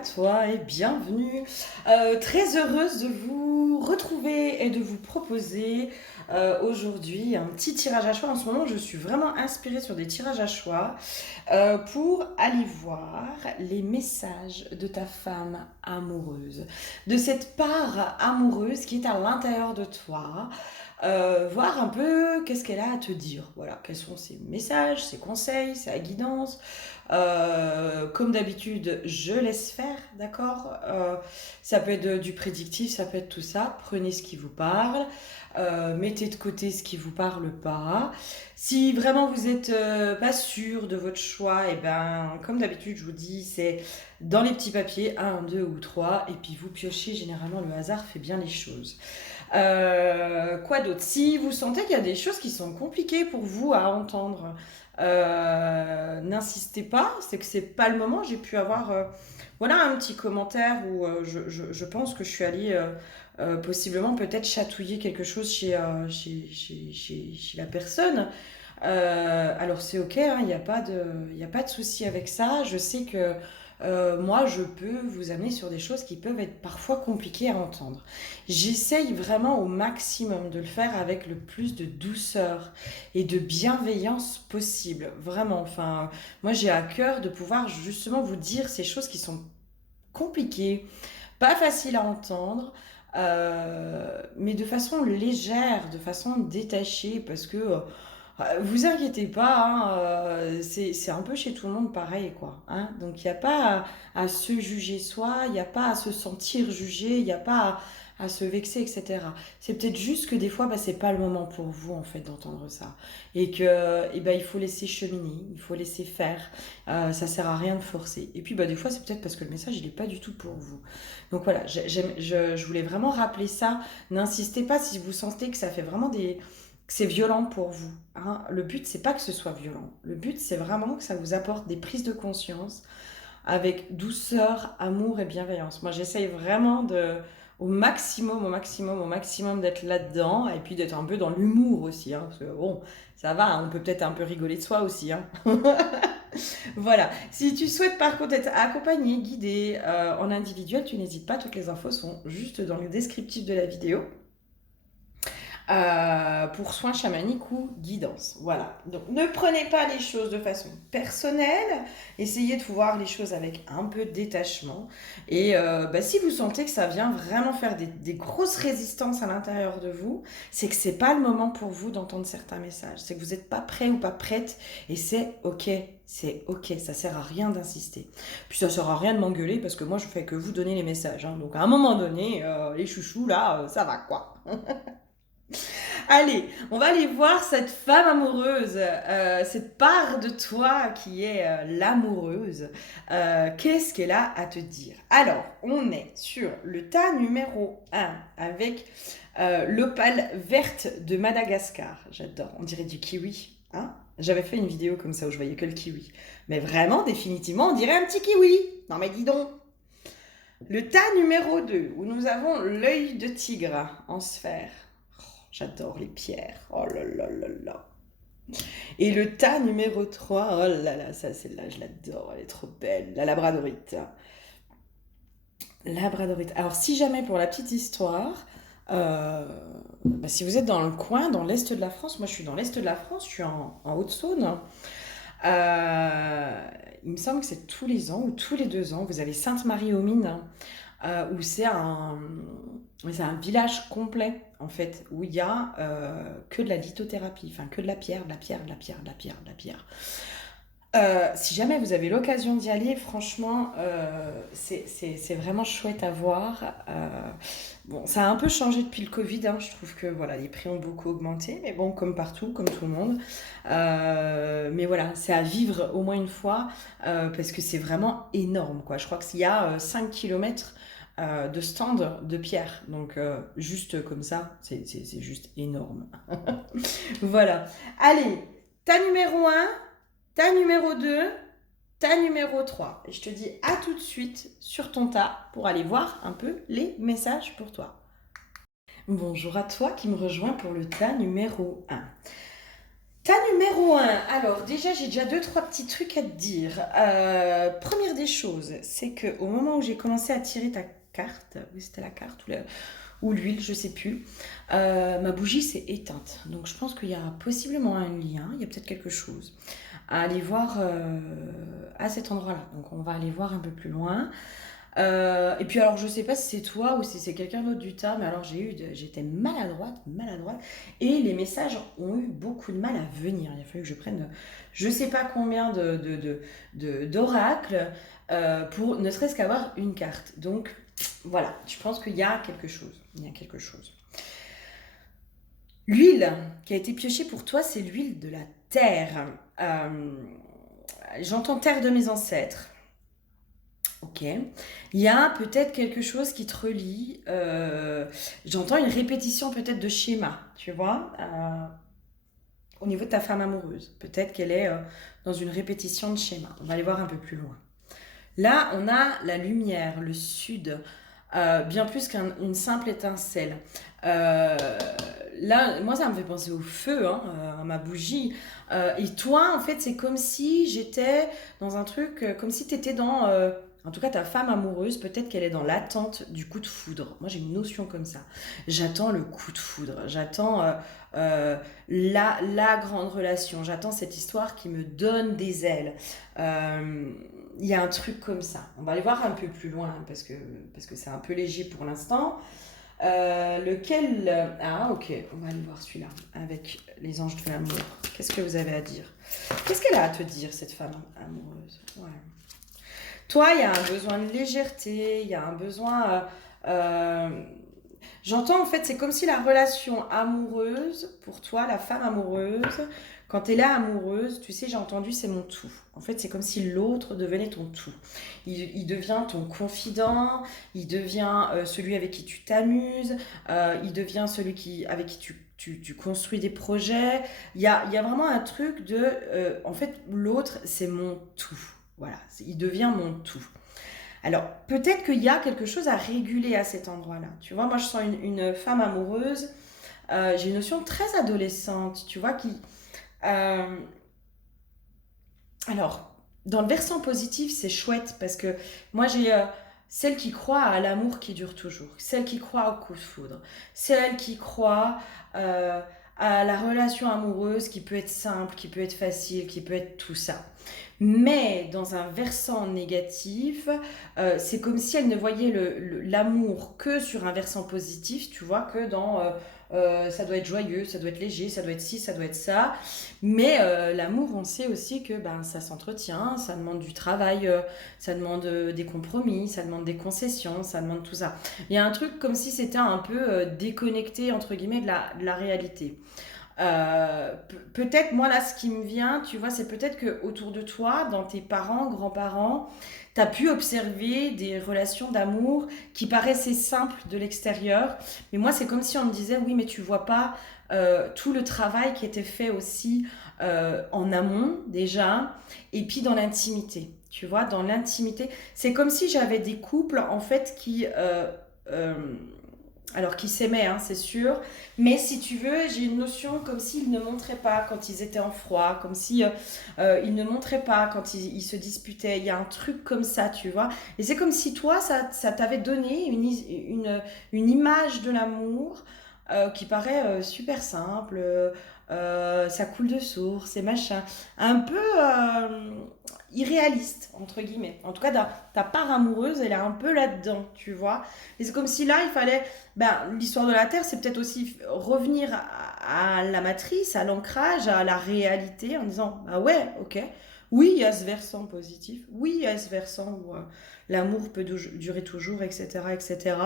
toi et bienvenue. Très heureuse de vous retrouver et de vous proposer aujourd'hui un petit tirage à choix. En ce moment, je suis vraiment inspirée sur des tirages à choix pour aller voir les messages de ta femme amoureuse, de cette part amoureuse qui est à l'intérieur de toi. Voir un peu qu'est-ce qu'elle a à te dire. Voilà, quels sont ses messages, ses conseils, sa guidance. Comme d'habitude, je laisse faire, d'accord. Ça peut être du prédictif, ça peut être tout ça. Prenez ce qui vous parle, mettez de côté ce qui vous parle pas. Si vraiment vous êtes pas sûr de votre choix, et ben comme d'habitude, je vous dis, c'est dans les petits papiers, un, deux ou trois, et puis vous piochez. Généralement, le hasard fait bien les choses. Quoi d'autre? Si vous sentez qu'il y a des choses qui sont compliquées pour vous à entendre, n'insistez pas, c'est que c'est pas le moment. J'ai pu avoir voilà un petit commentaire où je pense que je suis allée possiblement peut-être chatouiller quelque chose chez la personne. Alors c'est ok, il n'y a pas y a pas de souci avec ça. Je sais que moi, je peux vous amener sur des choses qui peuvent être parfois compliquées à entendre. J'essaye vraiment au maximum de le faire avec le plus de douceur et de bienveillance possible. Vraiment, enfin, moi j'ai à cœur de pouvoir justement vous dire ces choses qui sont compliquées, pas faciles à entendre, mais de façon légère, de façon détachée, parce que vous inquiétez pas, hein, c'est un peu chez tout le monde pareil, quoi. Hein. Donc il n'y a pas à se juger soi, il n'y a pas à se sentir jugé, il n'y a pas à se vexer, etc. C'est peut-être juste que des fois, bah, c'est pas le moment pour vous, en fait, d'entendre ça. Et que, eh ben, il faut laisser cheminer, il faut laisser faire. Ça sert à rien de forcer. Et puis, bah, des fois, c'est peut-être parce que le message, il n'est pas du tout pour vous. Donc voilà, je voulais vraiment rappeler ça. N'insistez pas si vous sentez que ça fait vraiment que c'est violent pour vous. Hein. Le but, c'est pas que ce soit violent. Le but, c'est vraiment que ça vous apporte des prises de conscience avec douceur, amour et bienveillance. Moi, j'essaye vraiment au maximum, au maximum, au maximum d'être là-dedans et puis d'être un peu dans l'humour aussi. Hein, parce que bon, ça va, hein, on peut peut-être un peu rigoler de soi aussi. Hein. Voilà. Si tu souhaites par contre être accompagné, guidé en individuel, tu n'hésites pas. Toutes les infos sont juste dans le descriptif de la vidéo. Pour soins chamaniques ou guidance. Voilà. Donc ne prenez pas les choses de façon personnelle, essayez de voir les choses avec un peu de détachement. Et bah, si vous sentez que ça vient vraiment faire des grosses résistances à l'intérieur de vous, c'est que c'est pas le moment pour vous d'entendre certains messages. C'est que vous n'êtes pas prêt ou pas prête et c'est ok. C'est ok, ça sert à rien d'insister. Puis ça sert à rien de m'engueuler parce que moi je fais que vous donner les messages. Hein. Donc à un moment donné, les chouchous là, ça va quoi. Allez, on va aller voir cette femme amoureuse, cette part de toi qui est l'amoureuse. Qu'est-ce qu'elle a à te dire? Alors, on est sur le tas numéro un avec l'opale verte de Madagascar. J'adore, on dirait du kiwi. Hein. J'avais fait une vidéo comme ça où je voyais que le kiwi. Mais vraiment, définitivement, on dirait un petit kiwi. Non mais dis donc. Le tas numéro 2 où nous avons l'œil de tigre en sphère. J'adore les pierres. Oh là là là là. Et le tas numéro 3, oh là là, ça celle-là, je l'adore, elle est trop belle. La labradorite. Labradorite. Alors si jamais pour la petite histoire, euh, bah, si vous êtes dans le coin, dans l'est de la France, moi je suis dans l'est de la France, je suis en Haute-Saône. Euh, il me semble que c'est tous les ans ou tous les 2 ans, vous avez Sainte-Marie-aux-Mines où c'est un village complet, en fait, où il y a que de la lithothérapie, enfin que de la pierre, de la pierre, de la pierre, de la pierre, de la pierre. Si jamais vous avez l'occasion d'y aller, franchement, c'est vraiment chouette à voir. Bon, ça a un peu changé depuis le Covid, hein. Je trouve que voilà, les prix ont beaucoup augmenté, mais bon, comme partout, comme tout le monde. Mais voilà, c'est à vivre au moins une fois, parce que c'est vraiment énorme, quoi. Je crois qu'il y a 5 km de stand de pierre. Donc, juste comme ça, c'est juste énorme. Voilà. Allez, ta numéro un. Ta numéro 2, ta numéro 3. Et je te dis à tout de suite sur ton tas pour aller voir un peu les messages pour toi. Bonjour à toi qui me rejoins pour le tas numéro 1. Ta numéro un. Alors, déjà, j'ai déjà deux, trois petits trucs à te dire. Première des choses, c'est que au moment où j'ai commencé à tirer ta carte, oui, c'était la carte ou l'huile, je sais plus, ma bougie s'est éteinte. Donc, je pense qu'il y a possiblement un lien, il y a peut-être quelque chose à aller voir à cet endroit-là. Donc, on va aller voir un peu plus loin. Et puis alors je sais pas si c'est toi ou si c'est quelqu'un d'autre du tas, mais alors j'étais maladroite, maladroite, et les messages ont eu beaucoup de mal à venir. Il a fallu que je prenne je sais pas combien d'oracles pour ne serait-ce qu'avoir une carte. Donc voilà, je pense qu'il y a quelque chose. Il y a quelque chose. L'huile qui a été piochée pour toi, c'est l'huile de la terre. Euh, J'entends terre de mes ancêtres. Ok. Il y a peut-être quelque chose qui te relie. J'entends une répétition peut-être de schéma, tu vois, au niveau de ta femme amoureuse. Peut-être qu'elle est dans une répétition de schéma. On va aller voir un peu plus loin. Là, on a la lumière, le sud, bien plus qu'une simple étincelle. Euh, Là, moi, ça me fait penser au feu, hein, à ma bougie. Et toi, en fait, c'est comme si j'étais dans un truc, comme si tu étais dans... en tout cas, ta femme amoureuse, peut-être qu'elle est dans l'attente du coup de foudre. Moi, j'ai une notion comme ça. J'attends le coup de foudre. J'attends la grande relation. J'attends cette histoire qui me donne des ailes. Euh, il y a un truc comme ça. On va aller voir un peu plus loin parce que c'est un peu léger pour l'instant. Lequel... Ah, ok, on va aller voir celui-là avec les anges de l'amour. Qu'est-ce que vous avez à dire? Qu'est-ce qu'elle a à te dire, cette femme amoureuse? Ouais. Toi, il y a un besoin de légèreté, il y a un besoin... j'entends en fait, c'est comme si la relation amoureuse, pour toi, la femme amoureuse, quand elle est amoureuse, tu sais, j'ai entendu, c'est mon tout. En fait, c'est comme si l'autre devenait ton tout. Il devient ton confident, il devient celui avec qui tu t'amuses, il devient celui avec qui tu construis des projets. Il y a vraiment un truc de... en fait, l'autre, c'est mon tout. Voilà, il devient mon tout. Alors, peut-être qu'il y a quelque chose à réguler à cet endroit-là. Tu vois, moi, je sens une femme amoureuse. J'ai une notion très adolescente, tu vois, qui... euh, alors, dans le versant positif, c'est chouette parce que moi, j'ai celle qui croit à l'amour qui dure toujours, celle qui croit au coup de foudre, celle qui croit euh, à la relation amoureuse qui peut être simple, qui peut être facile, qui peut être tout ça. Mais dans un versant négatif, c'est comme si elle ne voyait l'amour que sur un versant positif, tu vois, que dans ça doit être joyeux, ça doit être léger, ça doit être ci, ça doit être ça. Mais l'amour, on sait aussi que ben, ça s'entretient, ça demande du travail, ça demande des compromis, ça demande des concessions, ça demande tout ça. Il y a un truc comme si c'était un peu déconnecté, entre guillemets, de la réalité. Peut-être, moi, là, ce qui me vient, tu vois, c'est peut-être que autour de toi, dans tes parents, grands-parents, tu as pu observer des relations d'amour qui paraissaient simples de l'extérieur. Mais moi, c'est comme si on me disait, oui, mais tu vois pas tout le travail qui était fait aussi en amont, déjà, et puis dans l'intimité. Tu vois, dans l'intimité. C'est comme si j'avais des couples, en fait, euh, alors qu'ils s'aimaient, hein, c'est sûr. Mais si tu veux, j'ai une notion comme s'ils ne montraient pas quand ils étaient en froid, comme si ils ne montraient pas quand ils se disputaient. Il y a un truc comme ça, tu vois. Et c'est comme si toi, ça t'avait donné une image de l'amour qui paraît super simple. Ça coule de source et machin. Un peu irréaliste, entre guillemets. En tout cas, ta part amoureuse, elle est un peu là-dedans, tu vois. Et c'est comme si là, il fallait... Ben, l'histoire de la Terre, c'est peut-être aussi revenir à la matrice, à l'ancrage, à la réalité, en disant, ah ouais, ok, oui, il y a ce versant positif, oui, il y a ce versant où l'amour peut durer toujours, etc., etc.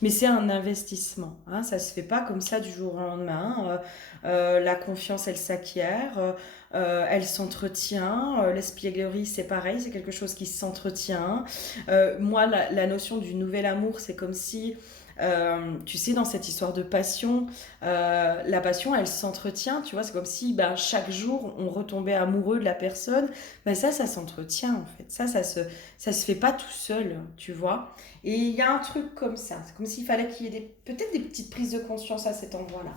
Mais c'est un investissement, hein, ça se fait pas comme ça du jour au lendemain. La confiance, elle s'acquiert, elle s'entretient. L'espièglerie, c'est pareil, c'est quelque chose qui s'entretient. Moi, la notion du nouvel amour, c'est comme si tu sais, dans cette histoire de passion, la passion, elle s'entretient, tu vois, c'est comme si ben, chaque jour, on retombait amoureux de la personne. Ben, ça s'entretient, en fait. Ça se fait pas tout seul, tu vois. Et il y a un truc comme ça. C'est comme s'il fallait qu'il y ait peut-être des petites prises de conscience à cet endroit-là.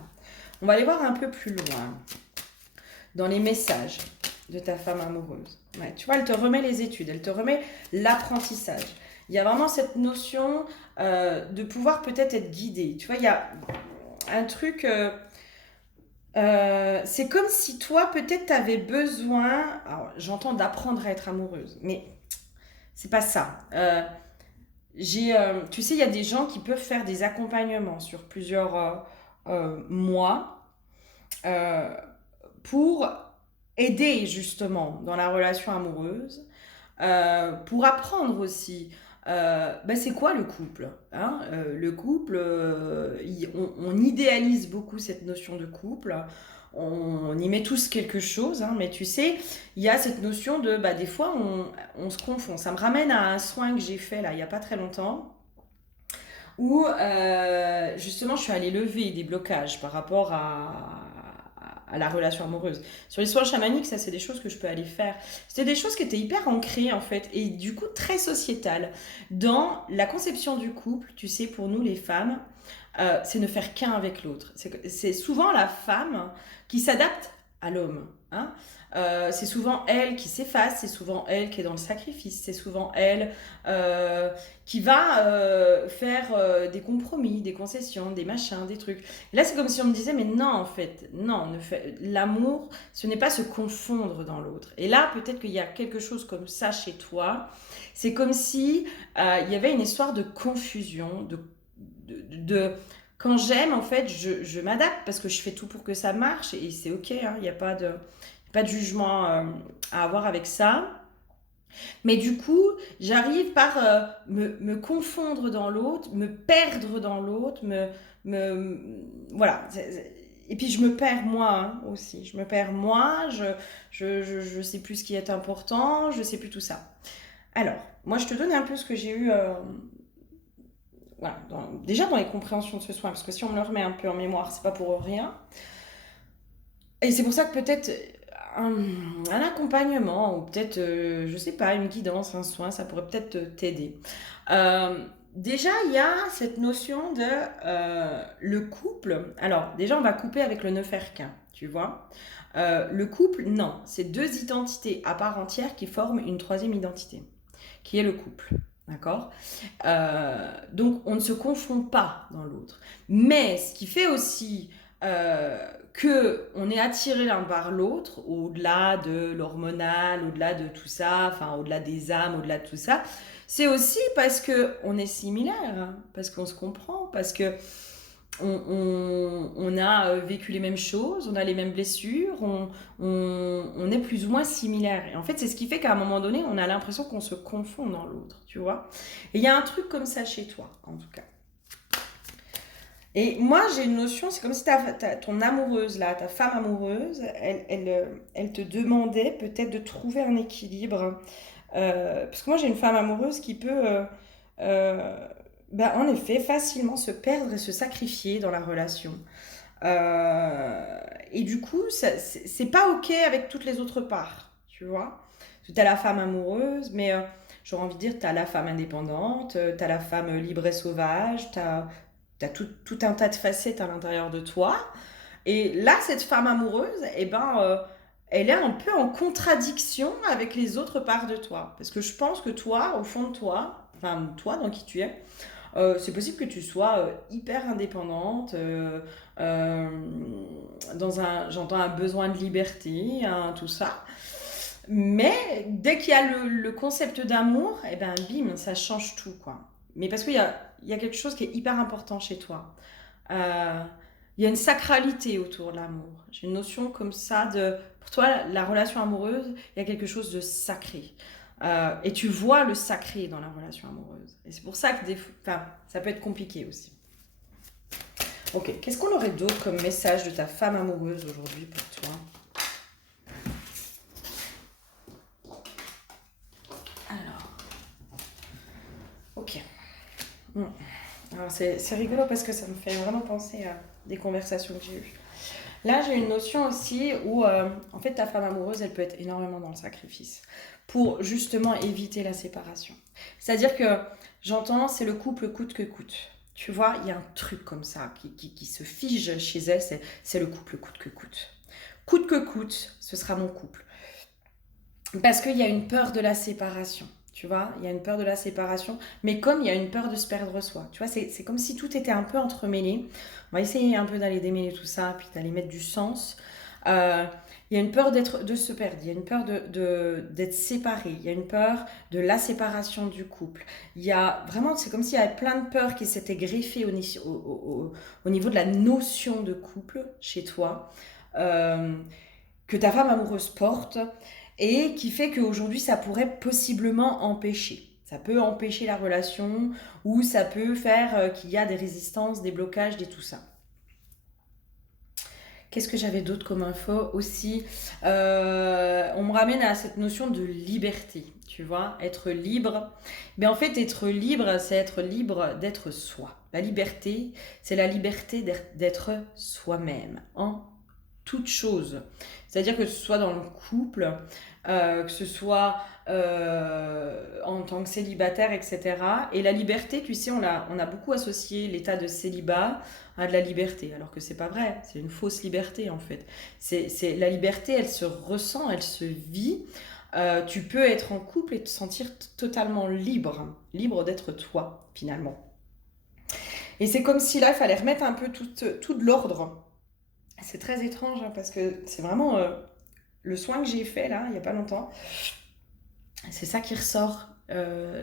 On va aller voir un peu plus loin. dans les messages de ta femme amoureuse. Ouais, tu vois, elle te remet les études, elle te remet l'apprentissage. Il y a vraiment cette notion de pouvoir peut-être être guidé. Tu vois, il y a un truc... c'est comme si toi, peut-être, tu avais besoin... Alors, j'entends d'apprendre à être amoureuse, mais c'est pas ça. Tu sais, il y a des gens qui peuvent faire des accompagnements sur plusieurs mois euh, pour aider justement dans la relation amoureuse, pour apprendre aussi. Ben c'est quoi le couple, hein. Le couple, on idéalise beaucoup cette notion de couple. On y met tous quelque chose, hein, mais tu sais, il y a cette notion de, bah, des fois, on se confond. Ça me ramène à un soin que j'ai fait là, il n'y a pas très longtemps, où justement, je suis allée lever des blocages par rapport à la relation amoureuse. Sur les soins chamaniques, ça, c'est des choses que je peux aller faire. C'était des choses qui étaient hyper ancrées, en fait, et du coup, très sociétales. Dans la conception du couple, tu sais, pour nous, les femmes, c'est ne faire qu'un avec l'autre. C'est souvent la femme qui s'adapte à l'homme, hein. C'est souvent elle qui s'efface, c'est souvent elle qui est dans le sacrifice, c'est souvent elle qui va faire des compromis, des concessions, des machins, des trucs. Et là, c'est comme si on me disait, mais non, en fait, non, l'amour, ce n'est pas se confondre dans l'autre. Et là, peut-être qu'il y a quelque chose comme ça chez toi. C'est comme si il y avait une histoire de confusion, de quand j'aime, en fait, je m'adapte parce que je fais tout pour que ça marche et c'est ok, hein, il n'y a pas de jugement à avoir avec ça. Mais du coup, j'arrive par me confondre dans l'autre, me perdre dans l'autre, me voilà. Et puis je me perds moi, hein, aussi. Je me perds moi, je sais plus ce qui est important, je sais plus tout ça. Alors, moi je te donne un peu ce que j'ai eu voilà, déjà dans les compréhensions de ce soin, parce que si on me le remet un peu en mémoire, c'est pas pour rien. Et c'est pour ça que peut-être un, un accompagnement, ou peut-être, je sais pas, une guidance, un soin, ça pourrait peut-être t'aider. Déjà, il y a cette notion de le couple. Alors, déjà, on va couper avec le ne faire qu'un, tu vois. Le couple, non, c'est deux identités à part entière qui forment une troisième identité, qui est le couple. D'accord. Donc, on ne se confond pas dans l'autre. Mais ce qui fait aussi que on est attiré l'un par l'autre, au-delà de l'hormonal, au-delà de tout ça, enfin au-delà des âmes, au-delà de tout ça, c'est aussi parce que on est similaires, hein, parce qu'on se comprend, parce que on a vécu les mêmes choses, on a les mêmes blessures, on est plus ou moins similaires. Et en fait, c'est ce qui fait qu'à un moment donné, on a l'impression qu'on se confond dans l'autre, tu vois. Et il y a un truc comme ça chez toi, en tout cas. Et moi, j'ai une notion, c'est comme si ton amoureuse, là, ta femme amoureuse, elle te demandait peut-être de trouver un équilibre. Parce que moi, j'ai une femme amoureuse qui peut, ben, en effet, facilement se perdre et se sacrifier dans la relation. Et du coup, c'est pas OK avec toutes les autres parts, tu vois. Tu as la femme amoureuse, mais j'aurais envie de dire, tu as la femme indépendante, tu as la femme libre et sauvage, tu as tout un tas de facettes à l'intérieur de toi. Et là, cette femme amoureuse, eh ben, elle est un peu en contradiction avec les autres parts de toi. Parce que je pense que toi, au fond de toi, enfin, toi, dans qui tu es, c'est possible que tu sois hyper indépendante, euh, j'entends un besoin de liberté, hein, tout ça. Mais dès qu'il y a le concept d'amour, eh ben, bim, ça change tout, quoi. Mais parce qu'il y a quelque chose qui est hyper important chez toi. Euh, il y a une sacralité autour de l'amour. J'ai une notion comme ça de... Pour toi, la relation amoureuse, il y a quelque chose de sacré. Et tu vois le sacré dans la relation amoureuse. Et c'est pour ça que enfin, ça peut être compliqué aussi. Ok, qu'est-ce qu'on aurait d'autre comme message de ta femme amoureuse aujourd'hui pour toi? Alors, ok. Alors c'est rigolo parce que ça me fait vraiment penser à des conversations que j'ai eues. Là, j'ai une notion aussi où, en fait, ta femme amoureuse, elle peut être énormément dans le sacrifice pour justement éviter la séparation. C'est-à-dire que j'entends, c'est le couple coûte que coûte. Tu vois, il y a un truc comme ça qui se fige chez elle, c'est le couple coûte que coûte. Coûte que coûte, ce sera mon couple. Parce qu'il y a une peur de la séparation. Tu vois, il y a une peur de la séparation, mais comme il y a une peur de se perdre soi. Tu vois, c'est comme si tout était un peu entremêlé. On va essayer un peu d'aller démêler tout ça, puis d'aller mettre du sens. Euh, il y a une peur de se perdre, il y a une peur d'être séparé, il y a une peur de la séparation du couple. Il y a vraiment, c'est comme s'il y avait plein de peurs qui s'étaient greffées au niveau de la notion de couple chez toi, euh, que ta femme amoureuse porte, et qui fait qu'aujourd'hui, ça pourrait possiblement empêcher. Ça peut empêcher la relation, ou ça peut faire qu'il y a des résistances, des blocages, des tout ça. Qu'est-ce que j'avais d'autre comme info aussi? On me ramène à cette notion de liberté, tu vois, être libre. Mais en fait, être libre, c'est être libre d'être soi. La liberté, c'est la liberté d'être soi-même en toute chose. C'est-à-dire que ce soit dans le couple, que ce soit en tant que célibataire, etc. Et la liberté, tu sais, on a beaucoup associé l'état de célibat à de la liberté, alors que c'est pas vrai, c'est une fausse liberté en fait. La liberté, elle se ressent, elle se vit. Tu peux être en couple et te sentir totalement libre, libre d'être toi finalement. Et c'est comme si là, il fallait remettre un peu tout de l'ordre. C'est très étrange hein, parce que c'est vraiment le soin que j'ai fait là, il n'y a pas longtemps. C'est ça qui ressort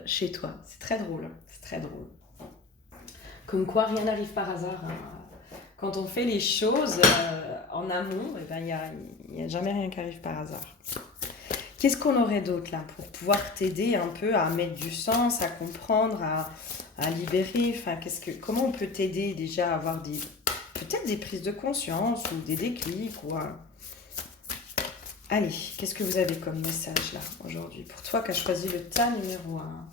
chez toi. C'est très drôle. C'est très drôle. Comme quoi, rien n'arrive par hasard. Hein. Quand on fait les choses en amont, eh ben, il n'y a jamais rien qui arrive par hasard. Qu'est-ce qu'on aurait d'autre là pour pouvoir t'aider un peu à mettre du sens, à comprendre, à libérer enfin, comment on peut t'aider déjà à avoir peut-être des prises de conscience ou des déclics ou Allez, qu'est-ce que vous avez comme message là aujourd'hui pour toi qui as choisi le tas numéro 1?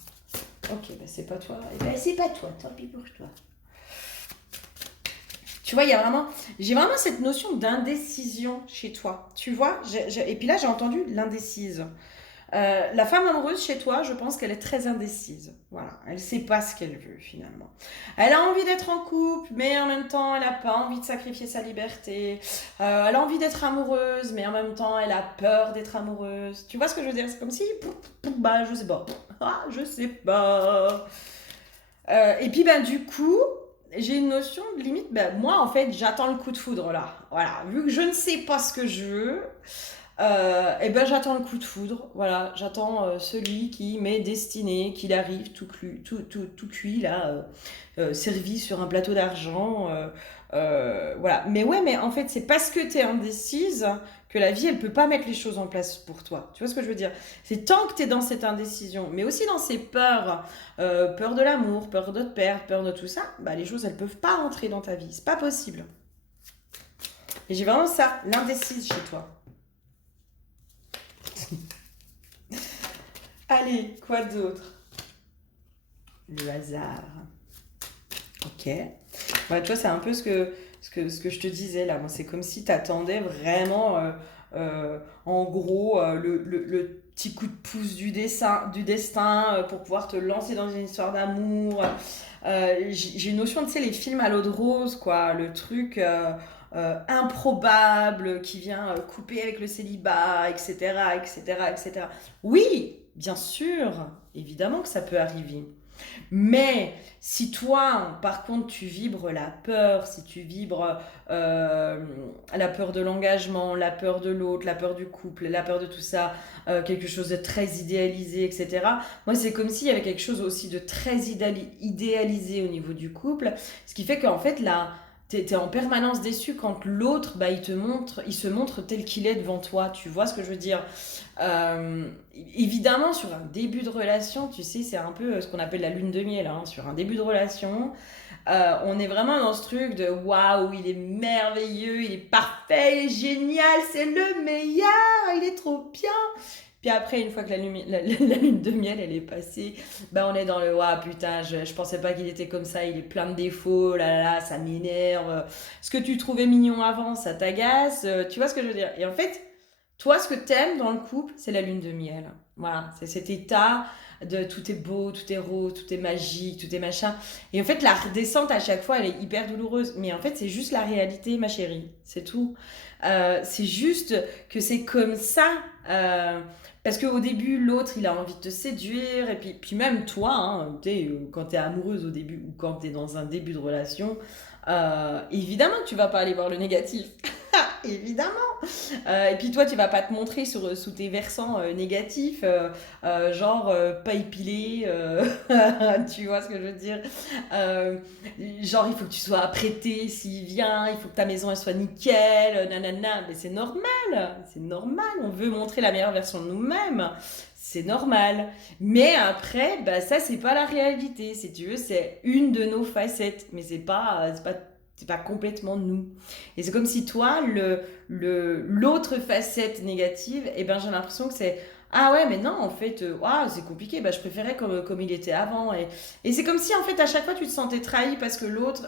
Ok, bah c'est pas toi. Eh ben c'est pas toi, tant pis pour toi. Tu vois, j'ai vraiment cette notion d'indécision chez toi. Tu vois, et puis là j'ai entendu l'indécise. La femme amoureuse chez toi, je pense qu'elle est très indécise. Voilà, elle sait pas ce qu'elle veut finalement. Elle a envie d'être en couple, mais en même temps, elle a pas envie de sacrifier sa liberté. Elle a envie d'être amoureuse, mais en même temps, elle a peur d'être amoureuse. Tu vois ce que je veux dire? C'est comme si, bah, je sais pas. Ah, je sais pas. Et puis, ben, du coup, j'ai une notion de limite. Ben, moi, en fait, j'attends le coup de foudre là. Voilà, vu que je ne sais pas ce que je veux. Et ben j'attends le coup de foudre, voilà, j'attends celui qui m'est destiné, qu'il arrive tout cuit là, servi sur un plateau d'argent, voilà. Mais ouais, mais en fait c'est parce que t'es indécise que la vie elle peut pas mettre les choses en place pour toi. Tu vois ce que je veux dire? C'est tant que t'es dans cette indécision, mais aussi dans ces peurs, peur de l'amour, peur de te perdre, peur de tout ça, bah les choses elles peuvent pas rentrer dans ta vie, c'est pas possible. Et j'ai vraiment ça, l'indécise chez toi. Allez, quoi d'autre? Le hasard. Ok. Ouais, tu vois, c'est un peu ce que je te disais là. Moi, c'est comme si tu attendais vraiment, en gros, le petit coup de pouce du destin pour pouvoir te lancer dans une histoire d'amour. J'ai une notion, tu sais, les films à l'eau de rose, quoi. Le truc improbable qui vient couper avec le célibat, etc., etc., etc. Oui, bien sûr, évidemment que ça peut arriver. Mais si toi, par contre, tu vibres la peur, si tu vibres la peur de l'engagement, la peur de l'autre, la peur du couple, la peur de tout ça, quelque chose de très idéalisé, etc. Moi, c'est comme s'il y avait quelque chose aussi de très idéalisé au niveau du couple, ce qui fait qu'en fait, là, t'es en permanence déçu quand l'autre, bah, il se montre tel qu'il est devant toi. Tu vois ce que je veux dire? Euh, Évidemment, sur un début de relation, tu sais, c'est un peu ce qu'on appelle la lune de miel. Hein. Sur un début de relation, on est vraiment dans ce truc de waouh, il est merveilleux, il est parfait, il est génial, c'est le meilleur, il est trop bien. Puis après, une fois que la lune de miel, elle est passée, ben on est dans le waouh, putain, je pensais pas qu'il était comme ça, il est plein de défauts, là là là, ça m'énerve. Ce que tu trouvais mignon avant, ça t'agace. Tu vois ce que je veux dire? Et en fait, toi, ce que t'aimes dans le couple, c'est la lune de miel. Voilà, c'est cet état de tout est beau, tout est rose, tout est magique, tout est machin. Et en fait, la redescente à chaque fois, elle est hyper douloureuse. Mais en fait, c'est juste la réalité, ma chérie. C'est tout. C'est juste que c'est comme ça. euh, Parce qu'au début, l'autre, il a envie de te séduire. Et puis même toi, hein, quand t'es amoureuse au début ou quand t'es dans un début de relation, évidemment que tu vas pas aller voir le négatif. Évidemment. Et puis toi, tu vas pas te montrer sous tes versants négatifs, genre pas épilé, tu vois ce que je veux dire. Euh, genre, il faut que tu sois apprêté s'il vient, il faut que ta maison elle soit nickel, nanana. Mais c'est normal. On veut montrer la meilleure version de nous-mêmes. C'est normal. Mais après, bah, ça, c'est pas la réalité. Si tu veux, c'est une de nos facettes. Mais c'est pas complètement nous. Et c'est comme si toi, l'autre facette négative, eh ben, j'ai l'impression que c'est ah ouais, mais non, en fait, c'est compliqué, bah, je préférais comme il était avant. Et c'est comme si, en fait, à chaque fois, tu te sentais trahi parce que l'autre,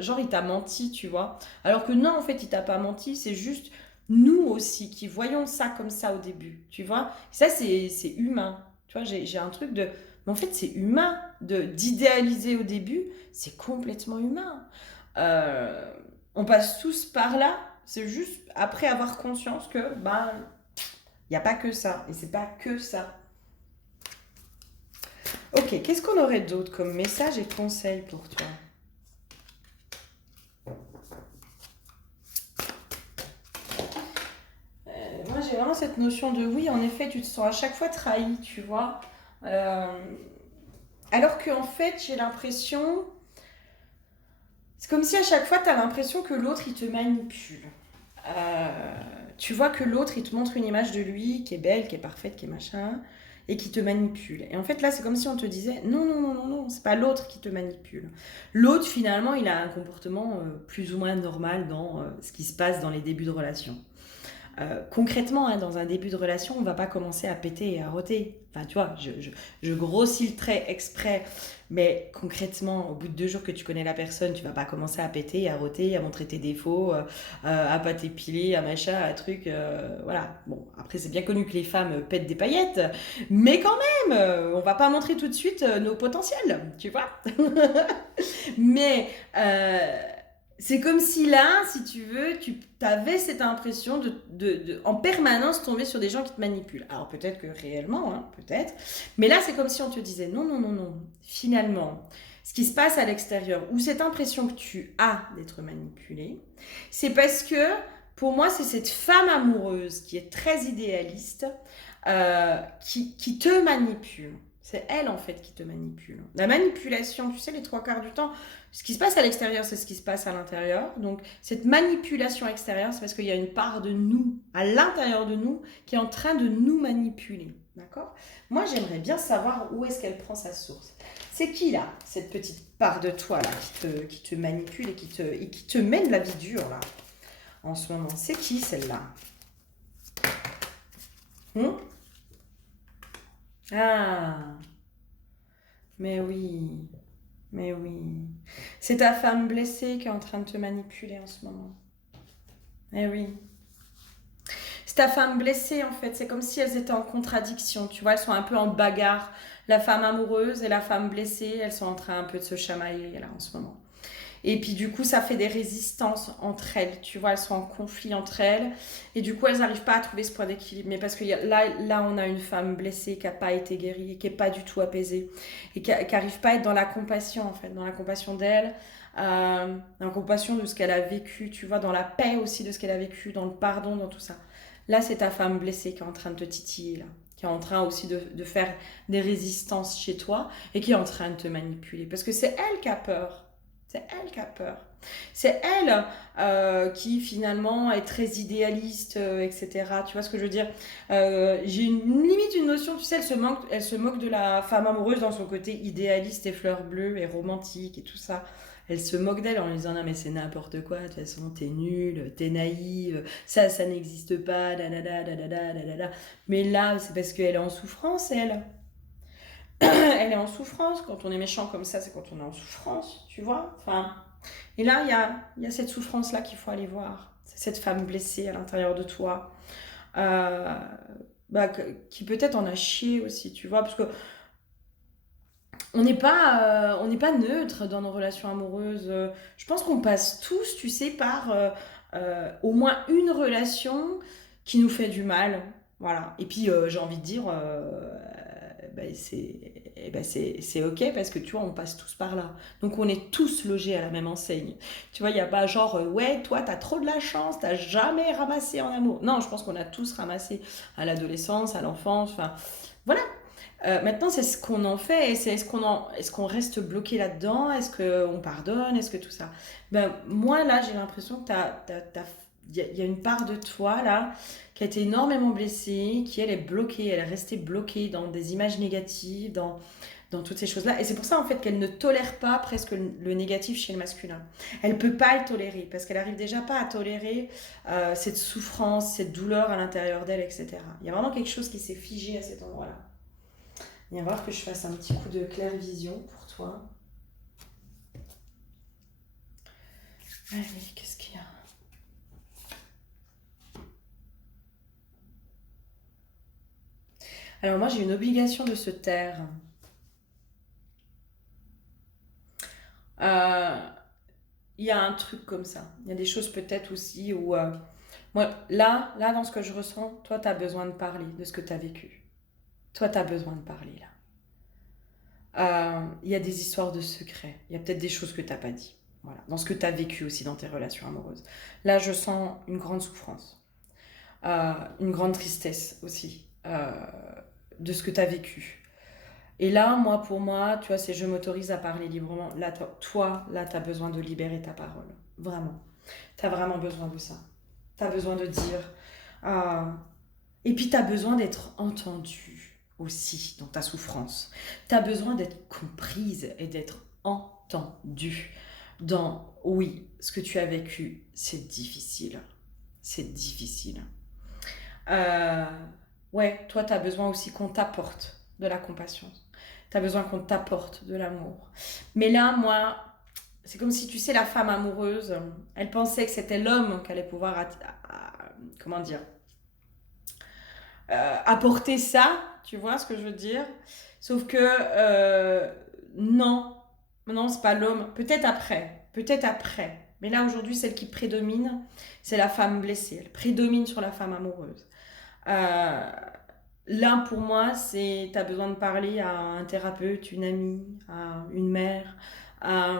genre, il t'a menti, tu vois. Alors que non, en fait, il t'a pas menti, c'est juste nous aussi qui voyons ça comme ça au début, tu vois. Ça, c'est humain. Tu vois, j'ai un truc de. Mais en fait, c'est humain d'idéaliser au début, c'est complètement humain. Euh, on passe tous par là. C'est juste après avoir conscience que ben il n'y a pas que ça et c'est pas que ça. Ok, qu'est-ce qu'on aurait d'autre comme message et conseil pour toi? Moi j'ai vraiment cette notion de oui, en effet, tu te sens à chaque fois trahi, tu vois. Euh, alors qu'en fait, j'ai l'impression, c'est comme si à chaque fois, tu as l'impression que l'autre il te manipule. Euh, Tu vois que l'autre, il te montre une image de lui qui est belle, qui est parfaite, qui est machin, et qui te manipule. Et en fait, là, c'est comme si on te disait, non, non, non, non, non, c'est pas l'autre qui te manipule. L'autre, finalement, il a un comportement plus ou moins normal dans ce qui se passe dans les débuts de relation. Concrètement, hein, dans un début de relation, on va pas commencer à péter et à roter. Enfin, tu vois, je grossis le trait exprès, mais concrètement, au bout de 2 jours que tu connais la personne, tu vas pas commencer à péter, à roter, à montrer tes défauts, à pas t'épiler, à machin, à truc. Voilà. Bon, après, c'est bien connu que les femmes pètent des paillettes, mais quand même, on va pas montrer tout de suite nos potentiels, tu vois. Mais c'est comme si là, si tu veux, tu avais cette impression en permanence tomber sur des gens qui te manipulent. Alors peut-être que réellement, hein, peut-être. Mais là, c'est comme si on te disait non, non, non, non. Finalement, ce qui se passe à l'extérieur, ou cette impression que tu as d'être manipulé, c'est parce que pour moi, c'est cette femme amoureuse qui est très idéaliste, qui te manipule. C'est elle en fait qui te manipule. La manipulation, tu sais, les 3 quarts du temps, ce qui se passe à l'extérieur, c'est ce qui se passe à l'intérieur. Donc, cette manipulation extérieure, c'est parce qu'il y a une part de nous, à l'intérieur de nous, qui est en train de nous manipuler. D'accord? Moi, j'aimerais bien savoir où est-ce qu'elle prend sa source. C'est qui, là, cette petite part de toi, là, qui te manipule et qui te mène la vie dure, là, en ce moment? C'est qui, celle-là? Hum. Ah, mais oui, mais oui. C'est ta femme blessée qui est en train de te manipuler en ce moment. Eh oui. C'est ta femme blessée en fait. C'est comme si elles étaient en contradiction. Tu vois, elles sont un peu en bagarre. La femme amoureuse et la femme blessée, elles sont en train un peu de se chamailler là en ce moment. Et puis du coup, ça fait des résistances entre elles. Tu vois, elles sont en conflit entre elles. Et du coup, elles n'arrivent pas à trouver ce point d'équilibre. Mais parce que là, on a une femme blessée qui n'a pas été guérie, et qui n'est pas du tout apaisée. Et qui n'arrive pas à être dans la compassion, en fait. Dans la compassion d'elle. Dans la compassion de ce qu'elle a vécu. Tu vois, dans la paix aussi de ce qu'elle a vécu. Dans le pardon, dans tout ça. Là, c'est ta femme blessée qui est en train de te titiller, là. Qui est en train aussi de faire des résistances chez toi. Et qui est en train de te manipuler. Parce que c'est elle qui a peur. C'est elle qui a peur. C'est elle qui finalement est très idéaliste, etc. Tu vois ce que je veux dire? J'ai limite une notion, tu sais, elle se moque de la femme amoureuse dans son côté idéaliste et fleur bleue et romantique et tout ça. Elle se moque d'elle en lui disant non mais c'est n'importe quoi, de toute façon t'es nulle, t'es naïve, ça n'existe pas, da da da da da da da da. Mais là c'est parce qu'elle est en souffrance elle. Elle est en souffrance. Quand on est méchant comme ça, c'est quand on est en souffrance, tu vois. Enfin, et là, il y a cette souffrance-là qu'il faut aller voir. C'est cette femme blessée à l'intérieur de toi. Euh, bah, qui peut-être en a chié aussi, tu vois, parce que on n'est pas neutre dans nos relations amoureuses. Je pense qu'on passe tous, tu sais, par au moins une relation qui nous fait du mal. Voilà. Et puis, j'ai envie de dire, c'est OK parce que tu vois, on passe tous par là. Donc, on est tous logés à la même enseigne. Tu vois, il n'y a pas genre, ouais, toi, t'as trop de la chance, t'as jamais ramassé en amour. Non, je pense qu'on a tous ramassé à l'adolescence, à l'enfance. Enfin, voilà. Maintenant, c'est ce qu'on en fait, et c'est est-ce qu'on reste bloqué là-dedans, est-ce qu'on pardonne, est-ce que tout ça. Ben, moi, là, j'ai l'impression que il y a une part de toi, là, qui a été énormément blessée, qui, elle, est bloquée, elle est restée bloquée dans des images négatives, dans toutes ces choses-là. Et c'est pour ça, en fait, qu'elle ne tolère pas presque le négatif chez le masculin. Elle peut pas le tolérer, parce qu'elle arrive déjà pas à tolérer cette souffrance, cette douleur à l'intérieur d'elle, etc. Il y a vraiment quelque chose qui s'est figé à cet endroit-là. Il va falloir que je fasse un petit coup de claire vision pour toi. Allez, qu'est-ce qu'il y a? Alors moi, j'ai une obligation de se taire. Euh, Il y a un truc comme ça. Il y a des choses peut-être aussi où... moi, là, dans ce que je ressens, toi, tu as besoin de parler de ce que tu as vécu. Toi, tu as besoin de parler, là. Il y a des histoires de secrets. Il y a peut-être des choses que tu n'as pas dit. Voilà. Dans ce que tu as vécu aussi dans tes relations amoureuses. Là, je sens une grande souffrance. Une grande tristesse aussi de ce que tu as vécu. Et là, moi, pour moi, tu vois, c'est je m'autorise à parler librement. Là, toi, là, tu as besoin de libérer ta parole. Vraiment. Tu as vraiment besoin de ça. Tu as besoin de dire. euh, et puis, tu as besoin d'être entendue aussi dans ta souffrance. Tu as besoin d'être comprise et d'être entendue dans, oui, ce que tu as vécu, c'est difficile. C'est difficile. Euh, ouais, toi, tu as besoin aussi qu'on t'apporte de la compassion. Tu as besoin qu'on t'apporte de l'amour. Mais là, moi, c'est comme si, tu sais, la femme amoureuse, elle pensait que c'était l'homme qui allait pouvoir, comment dire, apporter ça, tu vois ce que je veux dire? Sauf que, non, non, c'est pas l'homme. Peut-être après, peut-être après. Mais là, aujourd'hui, celle qui prédomine, c'est la femme blessée. Elle prédomine sur la femme amoureuse. Euh, Là, pour moi, c'est tu as besoin de parler à un thérapeute, une amie, à une mère, à,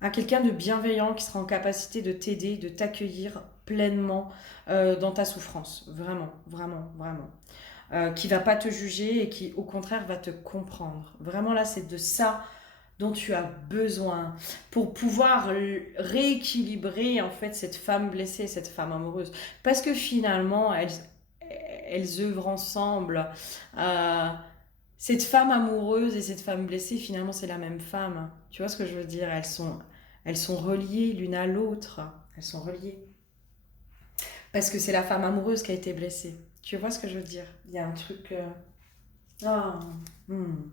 à quelqu'un de bienveillant qui sera en capacité de t'aider, de t'accueillir pleinement dans ta souffrance. Vraiment, vraiment, vraiment. Qui va pas te juger et qui, au contraire, va te comprendre. Vraiment, là, c'est de ça dont tu as besoin pour pouvoir rééquilibrer en fait cette femme blessée, cette femme amoureuse. Parce que finalement, elles œuvrent ensemble. Euh, cette femme amoureuse et cette femme blessée, finalement, c'est la même femme. Tu vois ce que je veux dire? Elles sont reliées l'une à l'autre. Elles sont reliées. Parce que c'est la femme amoureuse qui a été blessée. Tu vois ce que je veux dire? Il y a un truc... Ah, hmm.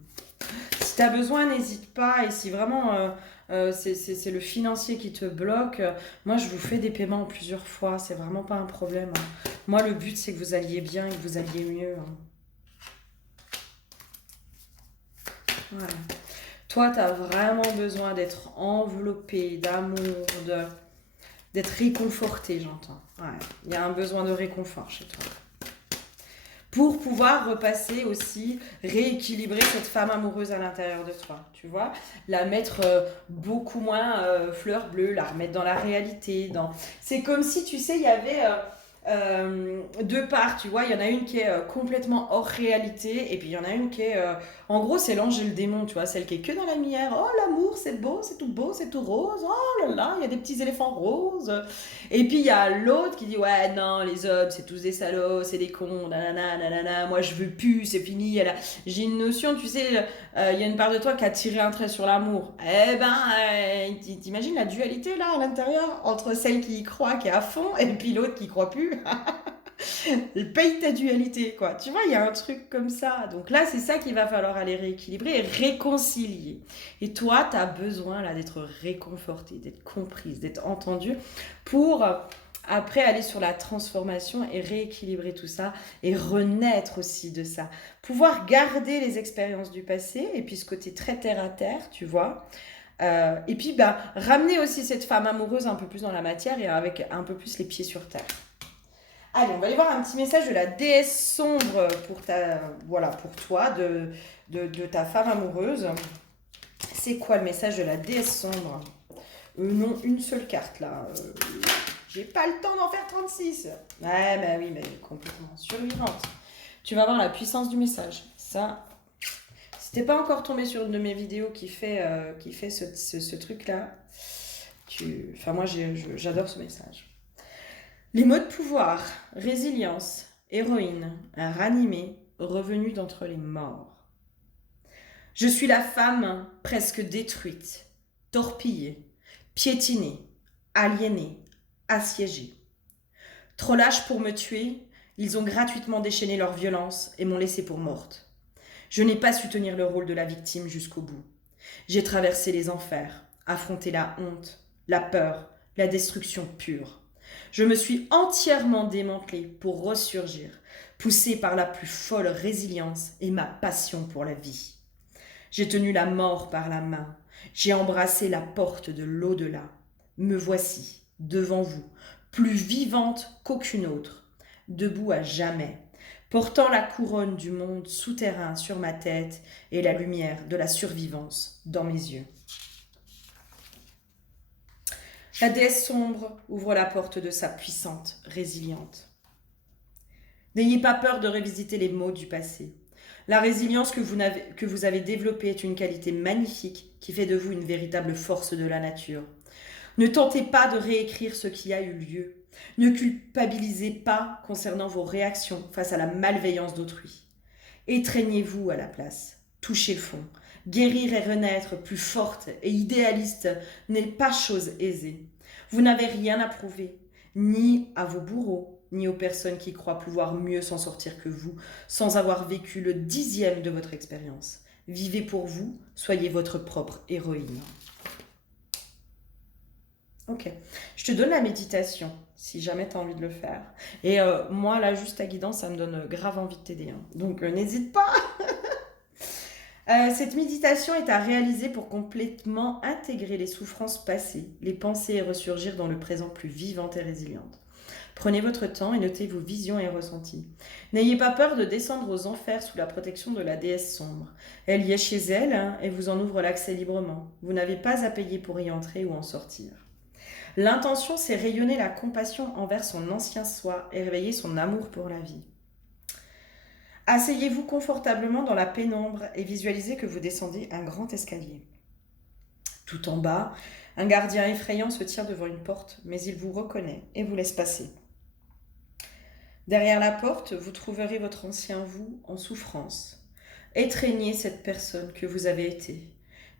Si tu as besoin, n'hésite pas. Et si vraiment c'est le financier qui te bloque, moi je vous fais des paiements en plusieurs fois. C'est vraiment pas un problème, hein. Moi, le but, c'est que vous alliez bien et que vous alliez mieux, hein. Voilà. Toi, tu as vraiment besoin d'être enveloppé d'amour, d'être réconforté, j'entends. Ouais. Il y a un besoin de réconfort chez toi. Pour pouvoir repasser aussi, rééquilibrer cette femme amoureuse à l'intérieur de toi, tu vois, la mettre beaucoup moins fleur bleue, la remettre dans la réalité, dans... C'est comme si, tu sais, il y avait deux parts, tu vois, il y en a une qui est complètement hors réalité, et puis il y en a une qui est, en gros, c'est l'ange et le démon, tu vois, celle qui est que dans la lumière, oh l'amour, c'est beau, c'est tout rose, oh là là, il y a des petits éléphants roses, et puis il y a l'autre qui dit ouais non les hommes c'est tous des salauds, c'est des cons, nanana, nanana, moi je veux plus, c'est fini. J'ai une notion, tu sais, il y a une part de toi qui a tiré un trait sur l'amour. Eh ben, t'imagines la dualité là à l'intérieur entre celle qui y croit, qui est à fond, et puis l'autre qui y croit plus. Paye ta dualité, quoi. Tu vois, il y a un truc comme ça. Donc là, c'est ça qu'il va falloir aller rééquilibrer et réconcilier. Et toi, tu as besoin là d'être réconfortée, d'être comprise, d'être entendue pour Après, aller sur la transformation et rééquilibrer tout ça et renaître aussi de ça. Pouvoir garder les expériences du passé et puis ce côté très terre à terre, tu vois. Et puis, bah, ramener aussi cette femme amoureuse un peu plus dans la matière et avec un peu plus les pieds sur terre. Allez, on va aller voir un petit message de la déesse sombre pour voilà, pour toi, de ta femme amoureuse. C'est quoi le message de la déesse sombre? Non, une seule carte là. J'ai pas le temps d'en faire 36. Ouais, bah oui, mais complètement survivante. Tu vas voir la puissance du message. Ça, si t'es pas encore tombé sur une de mes vidéos qui fait ce truc-là, enfin moi j'adore ce message. Les mots de pouvoir, résilience, héroïne, ranimée, revenue d'entre les morts. Je suis la femme presque détruite, torpillée, piétinée, aliénée, assiégée. Trop lâches pour me tuer, ils ont gratuitement déchaîné leur violence et m'ont laissée pour morte. Je n'ai pas su tenir le rôle de la victime jusqu'au bout. J'ai traversé les enfers, affronté la honte, la peur, la destruction pure. Je me suis entièrement démantelée pour ressurgir, poussée par la plus folle résilience et ma passion pour la vie. J'ai tenu la mort par la main, j'ai embrassé la porte de l'au-delà. Me voici, devant vous, plus vivante qu'aucune autre, debout à jamais, portant la couronne du monde souterrain sur ma tête et la lumière de la survivance dans mes yeux. La déesse sombre ouvre la porte de sa puissante résiliente. N'ayez pas peur de revisiter les maux du passé. La résilience que vous avez développée est une qualité magnifique qui fait de vous une véritable force de la nature. Ne tentez pas de réécrire ce qui a eu lieu. Ne culpabilisez pas concernant vos réactions face à la malveillance d'autrui. Étreignez-vous à la place. Touchez le fond. Guérir et renaître plus forte et idéaliste n'est pas chose aisée. Vous n'avez rien à prouver, ni à vos bourreaux, ni aux personnes qui croient pouvoir mieux s'en sortir que vous, sans avoir vécu le 10e de votre expérience. Vivez pour vous, soyez votre propre héroïne. Ok, je te donne la méditation, si jamais tu as envie de le faire. Et moi, là, juste ta guidance, ça me donne grave envie de t'aider. Hein. Donc, n'hésite pas. Cette méditation est à réaliser pour complètement intégrer les souffrances passées, les pensées et ressurgir dans le présent plus vivante et résiliente. Prenez votre temps et notez vos visions et ressentis. N'ayez pas peur de descendre aux enfers sous la protection de la déesse sombre. Elle y est chez elle et vous en ouvre l'accès librement. Vous n'avez pas à payer pour y entrer ou en sortir. L'intention, c'est rayonner la compassion envers son ancien soi et réveiller son amour pour la vie. Asseyez-vous confortablement dans la pénombre et visualisez que vous descendez un grand escalier. Tout en bas, un gardien effrayant se tient devant une porte, mais il vous reconnaît et vous laisse passer. Derrière la porte, vous trouverez votre ancien vous en souffrance. Étreignez cette personne que vous avez été.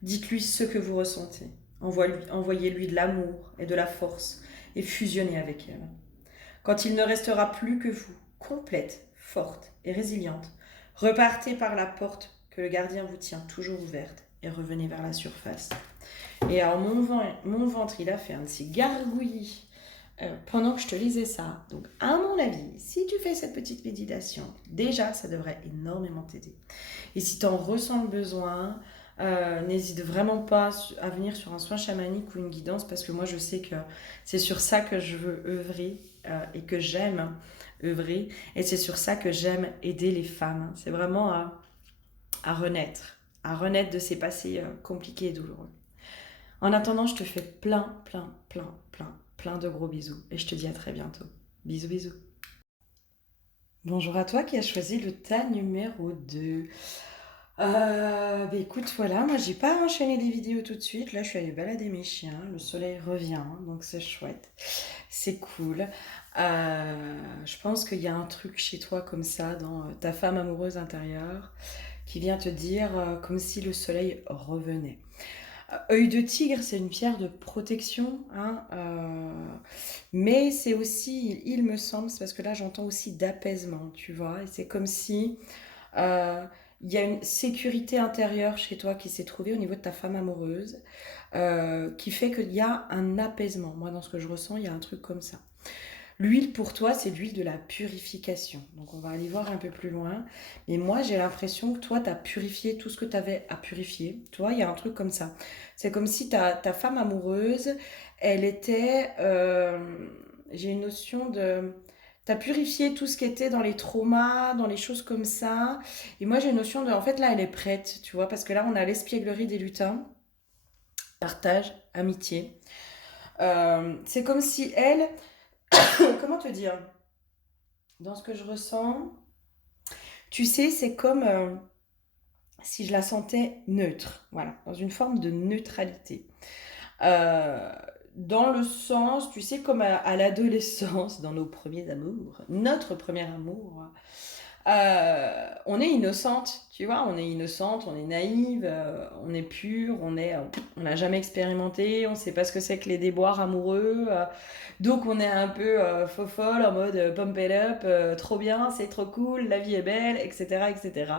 Dites-lui ce que vous ressentez. Envoyez-lui de l'amour et de la force et fusionnez avec elle. Quand il ne restera plus que vous, complète, forte et résiliente, repartez par la porte que le gardien vous tient toujours ouverte et revenez vers la surface. Et alors mon ventre, il a fait un petit gargouillis pendant que je te lisais ça. Donc à mon avis, si tu fais cette petite méditation, déjà ça devrait énormément t'aider. Et si tu en ressens le besoin, n'hésite vraiment pas à venir sur un soin chamanique ou une guidance parce que moi je sais que c'est sur ça que je veux œuvrer et que j'aime œuvrer et c'est sur ça que j'aime aider les femmes. C'est vraiment à renaître de ces passés compliqués et douloureux. En attendant, je te fais plein de gros bisous et je te dis à très bientôt. Bisous, bisous. Bonjour à toi qui as choisi le tas numéro 2. Écoute, voilà, moi j'ai pas enchaîné des vidéos tout de suite. Là, je suis allée balader mes chiens. Le soleil revient, donc c'est chouette. C'est cool. Je pense qu'il y a un truc chez toi comme ça, dans ta femme amoureuse intérieure, qui vient te dire comme si le soleil revenait. Œil de tigre, c'est une pierre de protection, hein, mais c'est aussi, il me semble, c'est parce que là j'entends aussi d'apaisement, tu vois, et c'est comme si il y a une sécurité intérieure chez toi qui s'est trouvée au niveau de ta femme amoureuse, qui fait qu'il y a un apaisement. Moi, dans ce que je ressens, il y a un truc comme ça. L'huile pour toi, c'est l'huile de la purification. Donc on va aller voir un peu plus loin. Mais moi, j'ai l'impression que toi, tu as purifié tout ce que tu avais à purifier. Tu vois, il y a un truc comme ça. C'est comme si ta femme amoureuse, elle était... j'ai une notion de... Tu as purifié tout ce qui était dans les traumas, dans les choses comme ça. Et moi, j'ai une notion de... En fait, là, elle est prête, tu vois, parce que là, on a l'espièglerie des lutins. Partage, amitié. C'est comme si elle... Comment te dire? Dans ce que je ressens, tu sais, c'est comme si je la sentais neutre, voilà, dans une forme de neutralité. Euh, Dans le sens, tu sais, comme à l'adolescence, dans nos premiers amours, notre premier amour, on est innocente, tu vois, on est innocente, on est naïve, on est pure, on n'a jamais expérimenté, on sait pas ce que c'est que les déboires amoureux, donc on est un peu fofolle en mode pump it up, trop bien, c'est trop cool, la vie est belle, etc., etc.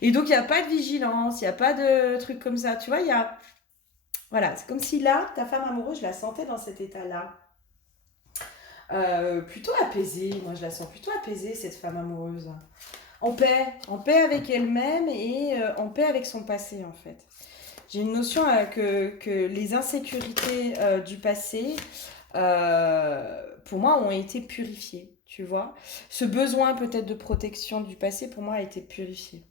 Et donc il n'y a pas de vigilance, il n'y a pas de truc comme ça, tu vois, il y a, voilà, c'est comme si là, ta femme amoureuse, je la sentais dans cet état-là. Plutôt apaisée, moi je la sens plutôt apaisée cette femme amoureuse en paix avec elle-même et en paix avec son passé en fait. J'ai une notion que les insécurités du passé, pour moi, ont été purifiées, tu vois. Ce besoin peut-être de protection du passé, pour moi, a été purifié.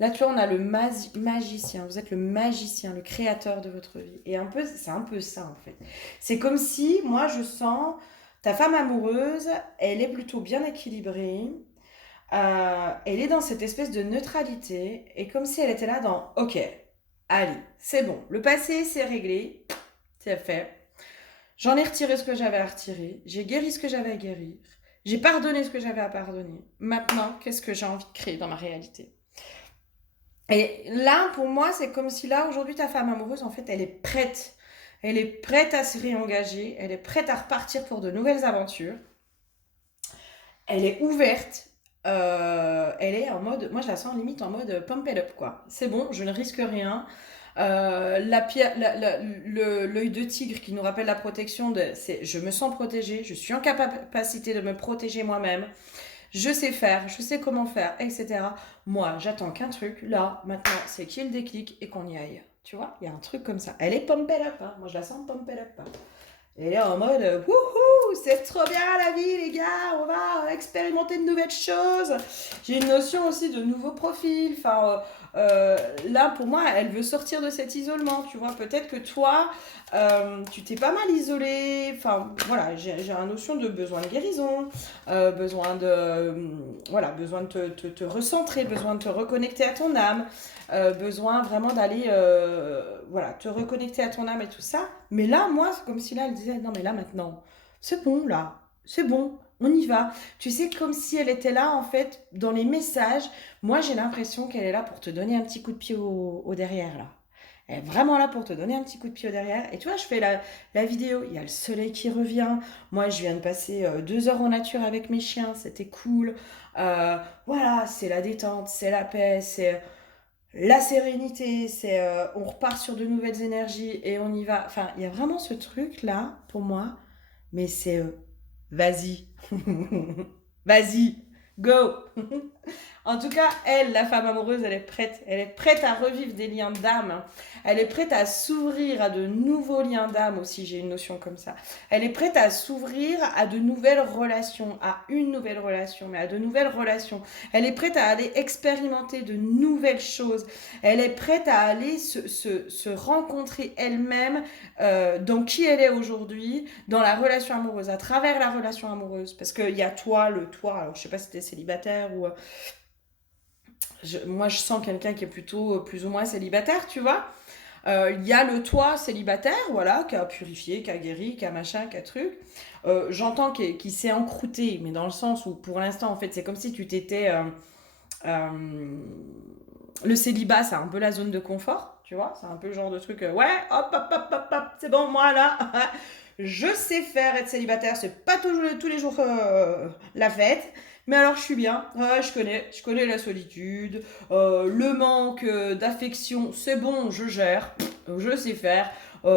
Là, tu vois, on a le magicien. Vous êtes le magicien, le créateur de votre vie. Et un peu, c'est un peu ça, en fait. C'est comme si, moi, je sens, ta femme amoureuse, elle est plutôt bien équilibrée. Elle est dans cette espèce de neutralité et comme si elle était là dans OK, allez, c'est bon, le passé c'est réglé, c'est fait. J'en ai retiré ce que j'avais à retirer, j'ai guéri ce que j'avais à guérir, j'ai pardonné ce que j'avais à pardonner. Maintenant, qu'est-ce que j'ai envie de créer dans ma réalité? Et là, pour moi, c'est comme si là, aujourd'hui, ta femme amoureuse, en fait, elle est prête. Elle est prête à se réengager, elle est prête à repartir pour de nouvelles aventures. Elle est ouverte, elle est en mode, moi je la sens limite en mode pump it up quoi. C'est bon, je ne risque rien. L'œil de tigre qui nous rappelle la protection, c'est je me sens protégée, je suis en capacité de me protéger moi-même, je sais faire, je sais comment faire, etc. Moi, j'attends qu'un truc, là, maintenant, c'est qu'il y ait le déclic et qu'on y aille. Tu vois, il y a un truc comme ça. Elle est pump it up, hein. Moi je la sens pump it up. Hein. Et là, en mode, wouhou, c'est trop bien la vie, les gars, on va expérimenter de nouvelles choses. J'ai une notion aussi de nouveaux profils. Enfin, là, pour moi, elle veut sortir de cet isolement, tu vois. Peut-être que toi, tu t'es pas mal isolé. Enfin, voilà, j'ai une notion de besoin de guérison, besoin de, voilà, besoin de te recentrer, besoin de te reconnecter à ton âme. Besoin vraiment d'aller voilà, te reconnecter à ton âme et tout ça. Mais là, moi, c'est comme si là, elle disait, non, mais là, maintenant, c'est bon, là, c'est bon, on y va. Tu sais, comme si elle était là, en fait, dans les messages. Moi, j'ai l'impression qu'elle est là pour te donner un petit coup de pied au derrière, là. Elle est vraiment là pour te donner un petit coup de pied au derrière. Et tu vois, je fais la vidéo, il y a le soleil qui revient. Moi, je viens de passer 2 heures en nature avec mes chiens, c'était cool. Voilà, c'est la détente, c'est la paix, c'est la sérénité, c'est on repart sur de nouvelles énergies et on y va. Enfin, il y a vraiment ce truc-là, pour moi, mais c'est vas-y, vas-y, go. En tout cas, elle, la femme amoureuse, elle est prête. Elle est prête à revivre des liens d'âme. Elle est prête à s'ouvrir à de nouveaux liens d'âme aussi, j'ai une notion comme ça. Elle est prête à s'ouvrir à de nouvelles relations, à une nouvelle relation, mais à de nouvelles relations. Elle est prête à aller expérimenter de nouvelles choses. Elle est prête à aller se rencontrer elle-même dans qui elle est aujourd'hui, dans la relation amoureuse, à travers la relation amoureuse. Parce qu'il y a toi, le toi, alors je sais pas si t'es célibataire ou moi, je sens quelqu'un qui est plutôt plus ou moins célibataire, tu vois. Il y a le toi célibataire, voilà, qui a purifié, qui a guéri, qui a machin, qui a truc. J'entends qu'il s'est encrouté, mais dans le sens où, pour l'instant, en fait, c'est comme si tu t'étais... euh, le célibat, c'est un peu la zone de confort, tu vois. C'est un peu le genre de truc, ouais, hop, hop, hop, hop, hop, c'est bon, moi, là, je sais faire être célibataire. C'est pas toujours, tous les jours la fête. Mais alors je suis bien, ouais, je connais la solitude, le manque d'affection, c'est bon, je gère. je sais faire,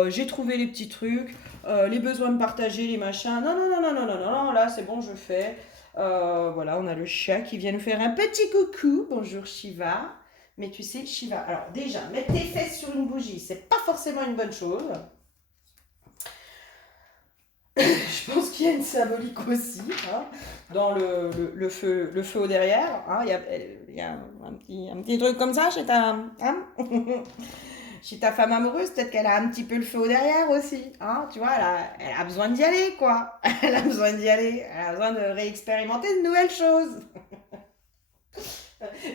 j'ai trouvé les petits trucs, les besoins de partager, les machins. Non, non, non, non, non, non, non, non, là c'est bon, je fais. Voilà, on a le chat qui vient nous faire un petit coucou. Bonjour Shiva. Mais tu sais, Shiva, alors déjà, mettre tes fesses sur une bougie, c'est pas forcément une bonne chose. Je pense qu'il y a une symbolique aussi, hein, dans le feu au derrière. Hein, il y a un petit truc comme ça chez hein, chez ta femme amoureuse, peut-être qu'elle a un petit peu le feu au derrière aussi. Hein, tu vois, elle a besoin d'y aller, quoi. Elle a besoin d'y aller. Elle a besoin de réexpérimenter de nouvelles choses.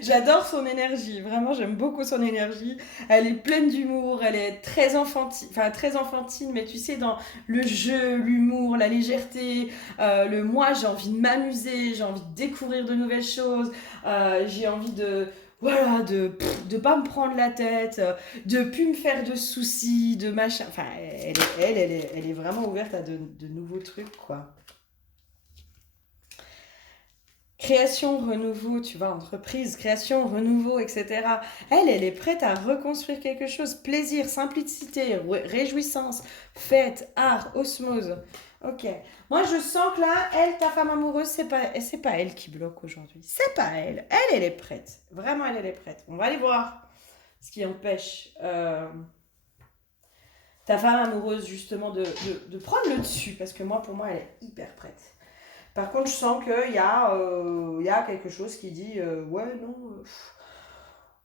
J'adore son énergie, vraiment j'aime beaucoup son énergie. Elle est pleine d'humour, elle est très enfantine, mais tu sais, dans le jeu, l'humour, la légèreté, le moi j'ai envie de m'amuser, j'ai envie de découvrir de nouvelles choses, j'ai envie de. Voilà, de pas me prendre la tête, de plus me faire de soucis, de machin. Enfin, elle est vraiment ouverte à de nouveaux trucs, quoi. Création, renouveau, tu vois, entreprise, création, renouveau, etc. Elle est prête à reconstruire quelque chose. Plaisir, simplicité, réjouissance, fête, art, osmose. Ok. Moi, je sens que là, elle, ta femme amoureuse, c'est pas elle qui bloque aujourd'hui. C'est pas elle. Elle est prête. Vraiment, elle est prête. On va aller voir ce qui empêche ta femme amoureuse, justement, de prendre le dessus. Parce que moi, pour moi, elle est hyper prête. Par contre, je sens qu'il y a quelque chose qui dit ouais, non,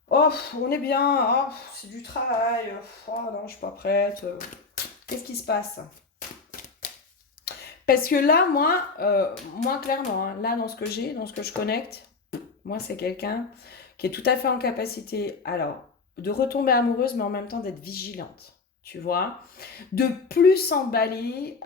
oh, on est bien, oh, c'est du travail, oh non, je suis pas prête. Qu'est-ce qui se passe? Parce que là, moi clairement, hein, là, dans ce que j'ai, dans ce que je connecte, moi, c'est quelqu'un qui est tout à fait en capacité, alors, de retomber amoureuse, mais en même temps d'être vigilante. Tu vois, de plus s'emballer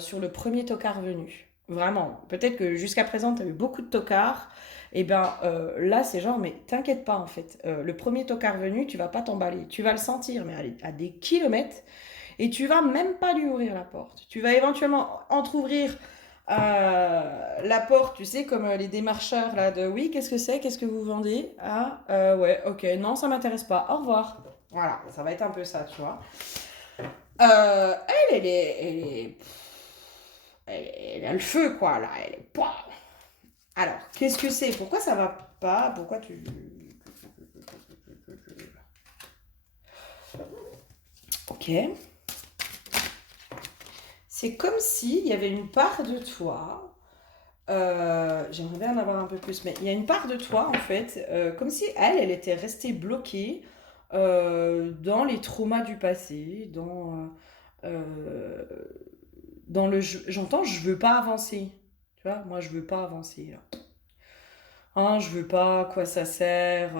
sur le premier tocard venu. Vraiment. Peut-être que jusqu'à présent, tu as eu beaucoup de tocards. Et bien là, c'est genre, mais t'inquiète pas en fait. Le premier tocard venu, tu vas pas t'emballer. Tu vas le sentir, mais à des kilomètres. Et tu vas même pas lui ouvrir la porte. Tu vas éventuellement entrouvrir la porte, tu sais, comme les démarcheurs là de oui, qu'est-ce que c'est? Qu'est-ce que vous vendez? Ah, ouais, ok, non, ça m'intéresse pas. Au revoir. Voilà, ça va être un peu ça, tu vois. Elle a le feu, quoi, là. Elle est pas. Alors, qu'est-ce que c'est? Pourquoi ça va pas? Pourquoi tu. Ok. C'est comme s'il y avait une part de toi. J'aimerais bien en avoir un peu plus, mais il y a une part de toi, en fait, comme si elle était restée bloquée dans les traumas du passé, euh, dans j'entends, je veux pas avancer. Tu vois, moi, je veux pas avancer, là. Hein, je veux pas, à quoi ça sert.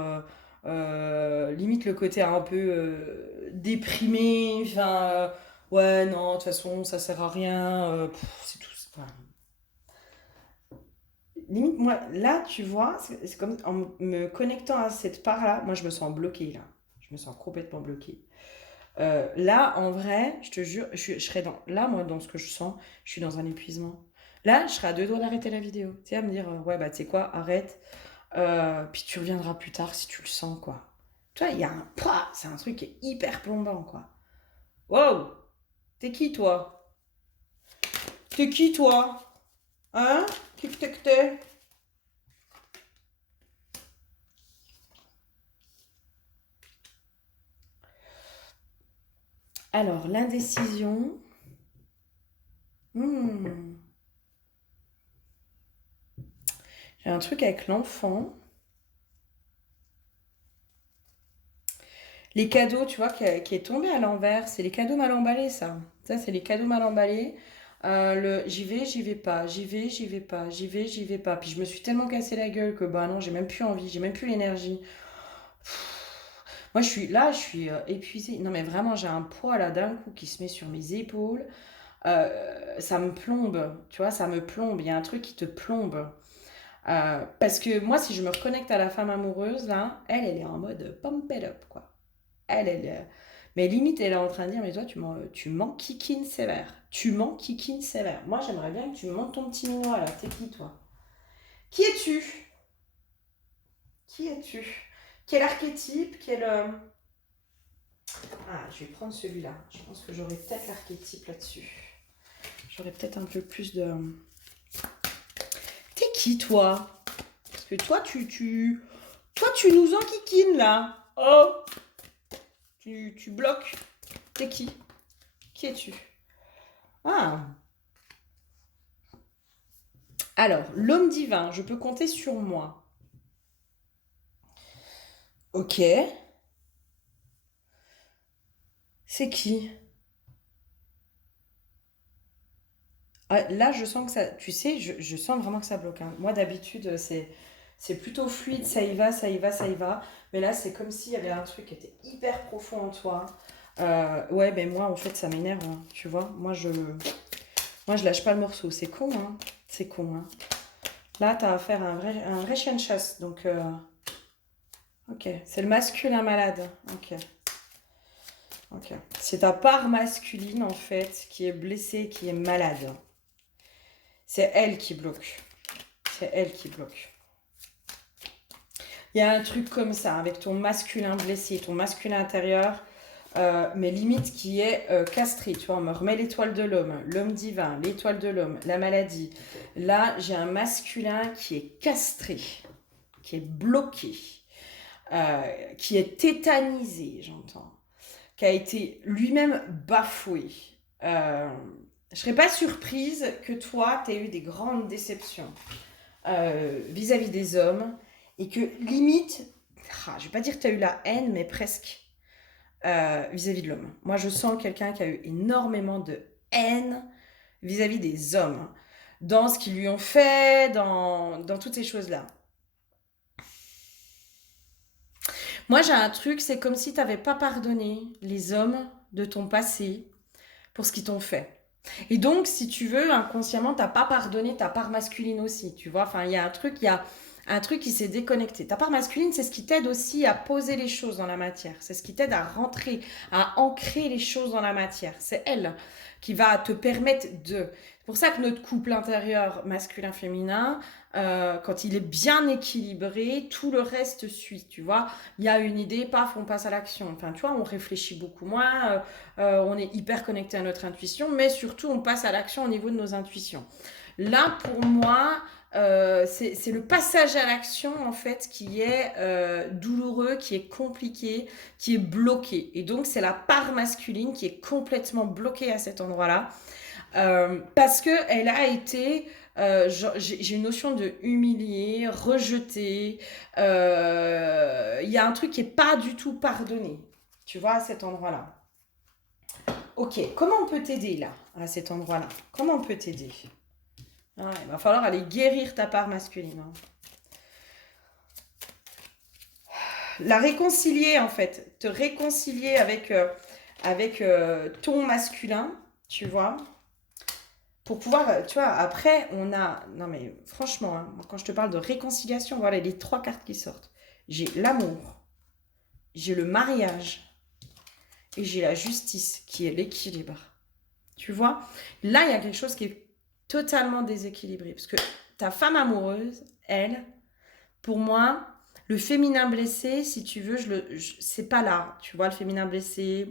Limite le côté un peu déprimé. Enfin, ouais, non, de toute façon, ça sert à rien. C'est tout. Enfin, limite, moi, là, tu vois, c'est comme en me connectant à cette part-là, moi, je me sens bloquée, là. Je me sens complètement bloquée. Là, en vrai, je te jure, je serais dans. Là, moi, dans ce que je sens, je suis dans un épuisement. Là, je serais à deux doigts d'arrêter la vidéo. Tu sais, à me dire, ouais, bah, tu sais quoi, arrête. Puis tu reviendras plus tard si tu le sens, quoi. Tu vois, il y a un. Pouah, c'est un truc qui est hyper plombant, quoi. Wow! T'es qui, toi? T'es qui, toi? Hein? Qui que t'es? Alors, l'indécision. Hmm. J'ai un truc avec l'enfant. Les cadeaux, tu vois, qui est tombé à l'envers, c'est les cadeaux mal emballés, ça. Ça, c'est les cadeaux mal emballés. J'y vais pas, j'y vais pas, j'y vais pas. Puis je me suis tellement cassé la gueule que bah non, j'ai même plus envie, j'ai même plus l'énergie. Moi, je suis épuisée. Non, mais vraiment, j'ai un poids là d'un coup qui se met sur mes épaules. Ça me plombe, tu vois, ça me plombe. Il y a un truc qui te plombe. Parce que moi, si je me reconnecte à la femme amoureuse, là, elle est en mode pump it up, quoi. Mais limite, elle est en train de dire, mais toi, tu m'enquiquines sévère. Tu m'enquiquines sévère. Moi, j'aimerais bien que tu me montes ton petit minois, là. T'es qui, toi? Qui es-tu? Qui es-tu? Quel archétype? Ah, je vais prendre celui-là. Je pense que j'aurai peut-être l'archétype là-dessus. J'aurai peut-être un peu plus de... T'es qui, toi? Parce que toi, toi, tu nous enquiquines, là. Oh! Tu bloques. T'es qui? Qui es-tu? Ah! Alors, l'homme divin, je peux compter sur moi. Ok. C'est qui? Ah, là, je sens que ça... Tu sais, je sens vraiment que ça bloque, hein. Moi, d'habitude, c'est plutôt fluide, ça y va, ça y va, ça y va. Mais là, c'est comme s'il y avait un truc qui était hyper profond en toi. Ouais, ben moi, en fait, ça m'énerve, hein, tu vois. Moi, je lâche pas le morceau. C'est con, hein. C'est con, hein. Là, t'as affaire à un vrai chien de chasse. Donc, ok. C'est le masculin malade. Ok. Ok. C'est ta part masculine, en fait, qui est blessée, qui est malade. C'est elle qui bloque. C'est elle qui bloque. Il y a un truc comme ça, avec ton masculin blessé, ton masculin intérieur, mais limite qui est castré. Tu vois, on me remet l'étoile de l'homme, l'homme divin, l'étoile de l'homme, la maladie. Là, j'ai un masculin qui est castré, qui est bloqué, qui est tétanisé, j'entends, qui a été lui-même bafoué. Je serais pas surprise que toi, tu aies eu des grandes déceptions vis-à-vis des hommes et que limite, je vais pas dire que tu as eu la haine, mais presque vis-à-vis de l'homme. Moi, je sens quelqu'un qui a eu énormément de haine vis-à-vis des hommes, dans ce qu'ils lui ont fait, dans toutes ces choses-là. Moi, j'ai un truc, c'est comme si tu n'avais pas pardonné les hommes de ton passé pour ce qu'ils t'ont fait. Et donc, si tu veux, inconsciemment, t'as pas pardonné ta part masculine aussi, tu vois. Enfin, il y a un truc qui s'est déconnecté. Ta part masculine, c'est ce qui t'aide aussi à poser les choses dans la matière. C'est ce qui t'aide à rentrer, à ancrer les choses dans la matière. C'est elle qui va te permettre de... C'est pour ça que notre couple intérieur masculin-féminin, quand il est bien équilibré, tout le reste suit, tu vois. Il y a une idée, paf, on passe à l'action. Enfin, tu vois, on réfléchit beaucoup moins, on est hyper connecté à notre intuition, mais surtout, on passe à l'action au niveau de nos intuitions. Là, pour moi, c'est le passage à l'action, en fait, qui est douloureux, qui est compliqué, qui est bloqué. Et donc, c'est la part masculine qui est complètement bloquée à cet endroit-là. Parce qu'elle a été... j'ai une notion de humilier, rejeter. Il y a un truc qui n'est pas du tout pardonné, tu vois, à cet endroit-là. Ok, comment on peut t'aider là, à cet endroit-là? Comment on peut t'aider? Ah, il va falloir aller guérir ta part masculine, hein. La réconcilier en fait, te réconcilier avec ton masculin, tu vois, pour pouvoir, tu vois, après on a, non mais franchement, hein, quand je te parle de réconciliation, voilà les trois cartes qui sortent. J'ai l'amour, j'ai le mariage et j'ai la justice qui est l'équilibre. Tu vois, là il y a quelque chose qui est totalement déséquilibré parce que ta femme amoureuse, elle, pour moi, le féminin blessé, si tu veux, c'est pas là. Tu vois, le féminin blessé,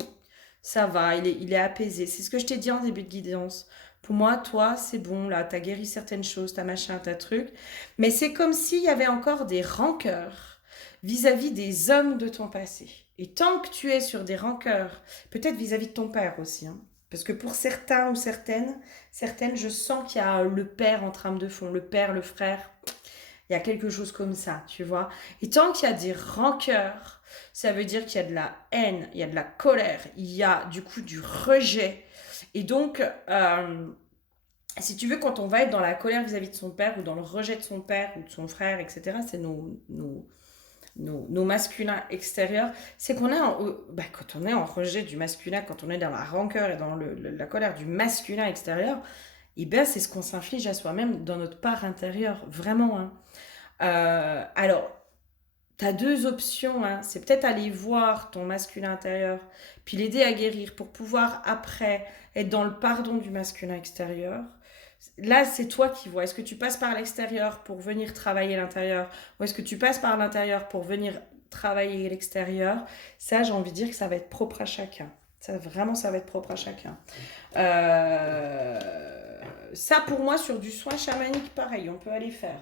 ça va, il est apaisé. C'est ce que je t'ai dit en début de guidance. Pour moi, toi, c'est bon, là, t'as guéri certaines choses, t'as machin, t'as truc. Mais c'est comme s'il y avait encore des rancœurs vis-à-vis des hommes de ton passé. Et tant que tu es sur des rancœurs, peut-être vis-à-vis de ton père aussi, hein, parce que pour certains ou certaines, je sens qu'il y a le père en trame de fond, le père, le frère. Il y a quelque chose comme ça, tu vois. Et tant qu'il y a des rancœurs, ça veut dire qu'il y a de la haine, il y a de la colère, il y a du coup du rejet. Et donc, si tu veux, quand on va être dans la colère vis-à-vis de son père ou dans le rejet de son père ou de son frère, etc., c'est nos masculins extérieurs, c'est qu'on est quand on est en rejet du masculin, quand on est dans la rancœur et dans la colère du masculin extérieur, et bien c'est ce qu'on s'inflige à soi-même dans notre part intérieure, vraiment, hein. Alors, tu as deux options, hein. C'est peut-être aller voir ton masculin intérieur, puis l'aider à guérir pour pouvoir après être dans le pardon du masculin extérieur. Là, c'est toi qui vois. Est-ce que tu passes par l'extérieur pour venir travailler l'intérieur ou est-ce que tu passes par l'intérieur pour venir travailler à l'extérieur, ça, j'ai envie de dire que ça va être propre à chacun. Ça, vraiment, ça va être propre à chacun. Euh, Ça, pour moi, sur du soin chamanique, pareil, on peut aller faire.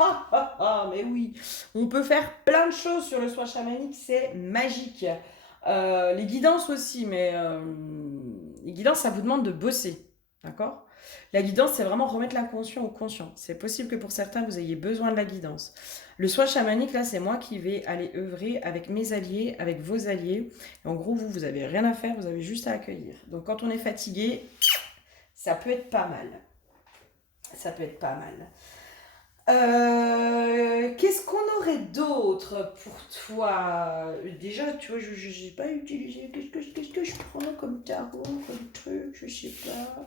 Hein. Mais oui, on peut faire plein de choses sur le soin chamanique, c'est magique. Les guidances aussi, mais les guidances, ça vous demande de bosser, d'accord? La guidance, c'est vraiment remettre l'inconscient au conscient. C'est possible que pour certains, vous ayez besoin de la guidance. Le soin chamanique, là, c'est moi qui vais aller œuvrer avec mes alliés, avec vos alliés. Et en gros, vous avez rien à faire, vous avez juste à accueillir. Donc, quand on est fatigué, ça peut être pas mal. Ça peut être pas mal. Qu'est-ce qu'on aurait d'autre pour toi? Déjà, tu vois, je n'ai pas utilisé. Qu'est-ce que je prends comme tarot, comme truc? Je sais pas.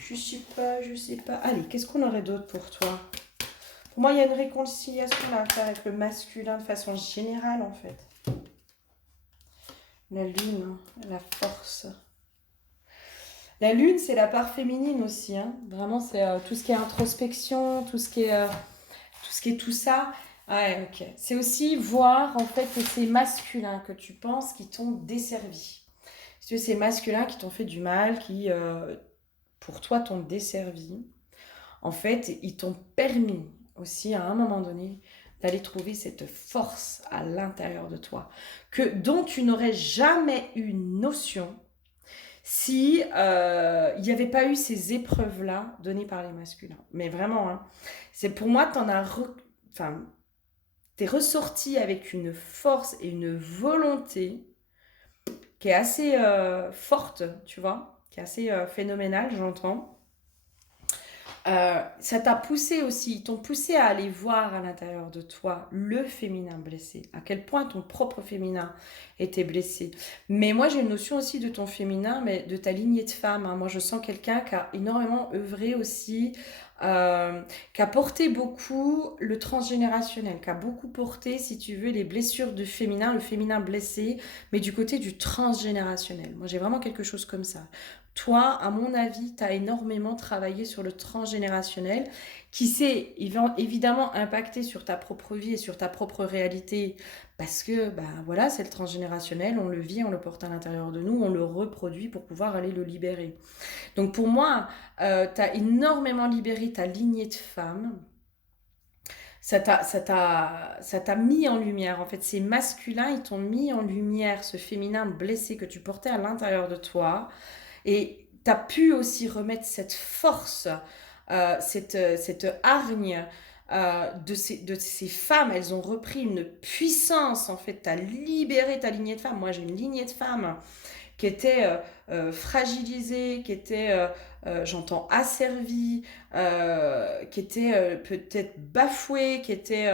Je sais pas. Allez, qu'est-ce qu'on aurait d'autre pour toi? Pour moi, il y a une réconciliation là, à faire avec le masculin de façon générale, en fait. La lune, la force. La lune, c'est la part féminine aussi. Hein. Vraiment, c'est tout ce qui est introspection, tout ce qui est tout ça. Ouais, ok. C'est aussi voir en fait que c'est masculin que tu penses qui t'ont desservi. Si tu veux, c'est masculin qui t'ont fait du mal, qui pour toi t'ont desservi. En fait, ils t'ont permis aussi à un moment donné d'aller trouver cette force à l'intérieur de toi dont tu n'aurais jamais eu notion si il n'y avait pas eu ces épreuves-là données par les masculins. Mais vraiment, hein, c'est pour moi, enfin, t'es ressorti avec une force et une volonté qui est assez forte, tu vois, qui est assez phénoménale, j'entends. Ça t'a poussé aussi, ils t'ont poussé à aller voir à l'intérieur de toi le féminin blessé, à quel point ton propre féminin était blessé. Mais moi j'ai une notion aussi de ton féminin, mais de ta lignée de femme. Hein. Moi je sens quelqu'un qui a énormément œuvré aussi, qui a porté beaucoup le transgénérationnel, qui a beaucoup porté, si tu veux, les blessures du féminin, le féminin blessé, mais du côté du transgénérationnel. Moi j'ai vraiment quelque chose comme ça. Toi, à mon avis, tu as énormément travaillé sur le transgénérationnel qui s'est évidemment impacté sur ta propre vie et sur ta propre réalité parce que bah, voilà, c'est le transgénérationnel, on le vit, on le porte à l'intérieur de nous, on le reproduit pour pouvoir aller le libérer. Donc pour moi, tu as énormément libéré ta lignée de femmes. Ça t'a mis en lumière. En fait, ces masculins, ils t'ont mis en lumière ce féminin blessé que tu portais à l'intérieur de toi. Et tu as pu aussi remettre cette force, cette hargne de ces femmes. Elles ont repris une puissance, en fait. Tu as libéré ta lignée de femmes. Moi, j'ai une lignée de femmes qui était fragilisée, qui était, j'entends, asservie, qui était peut-être bafouée, qui était...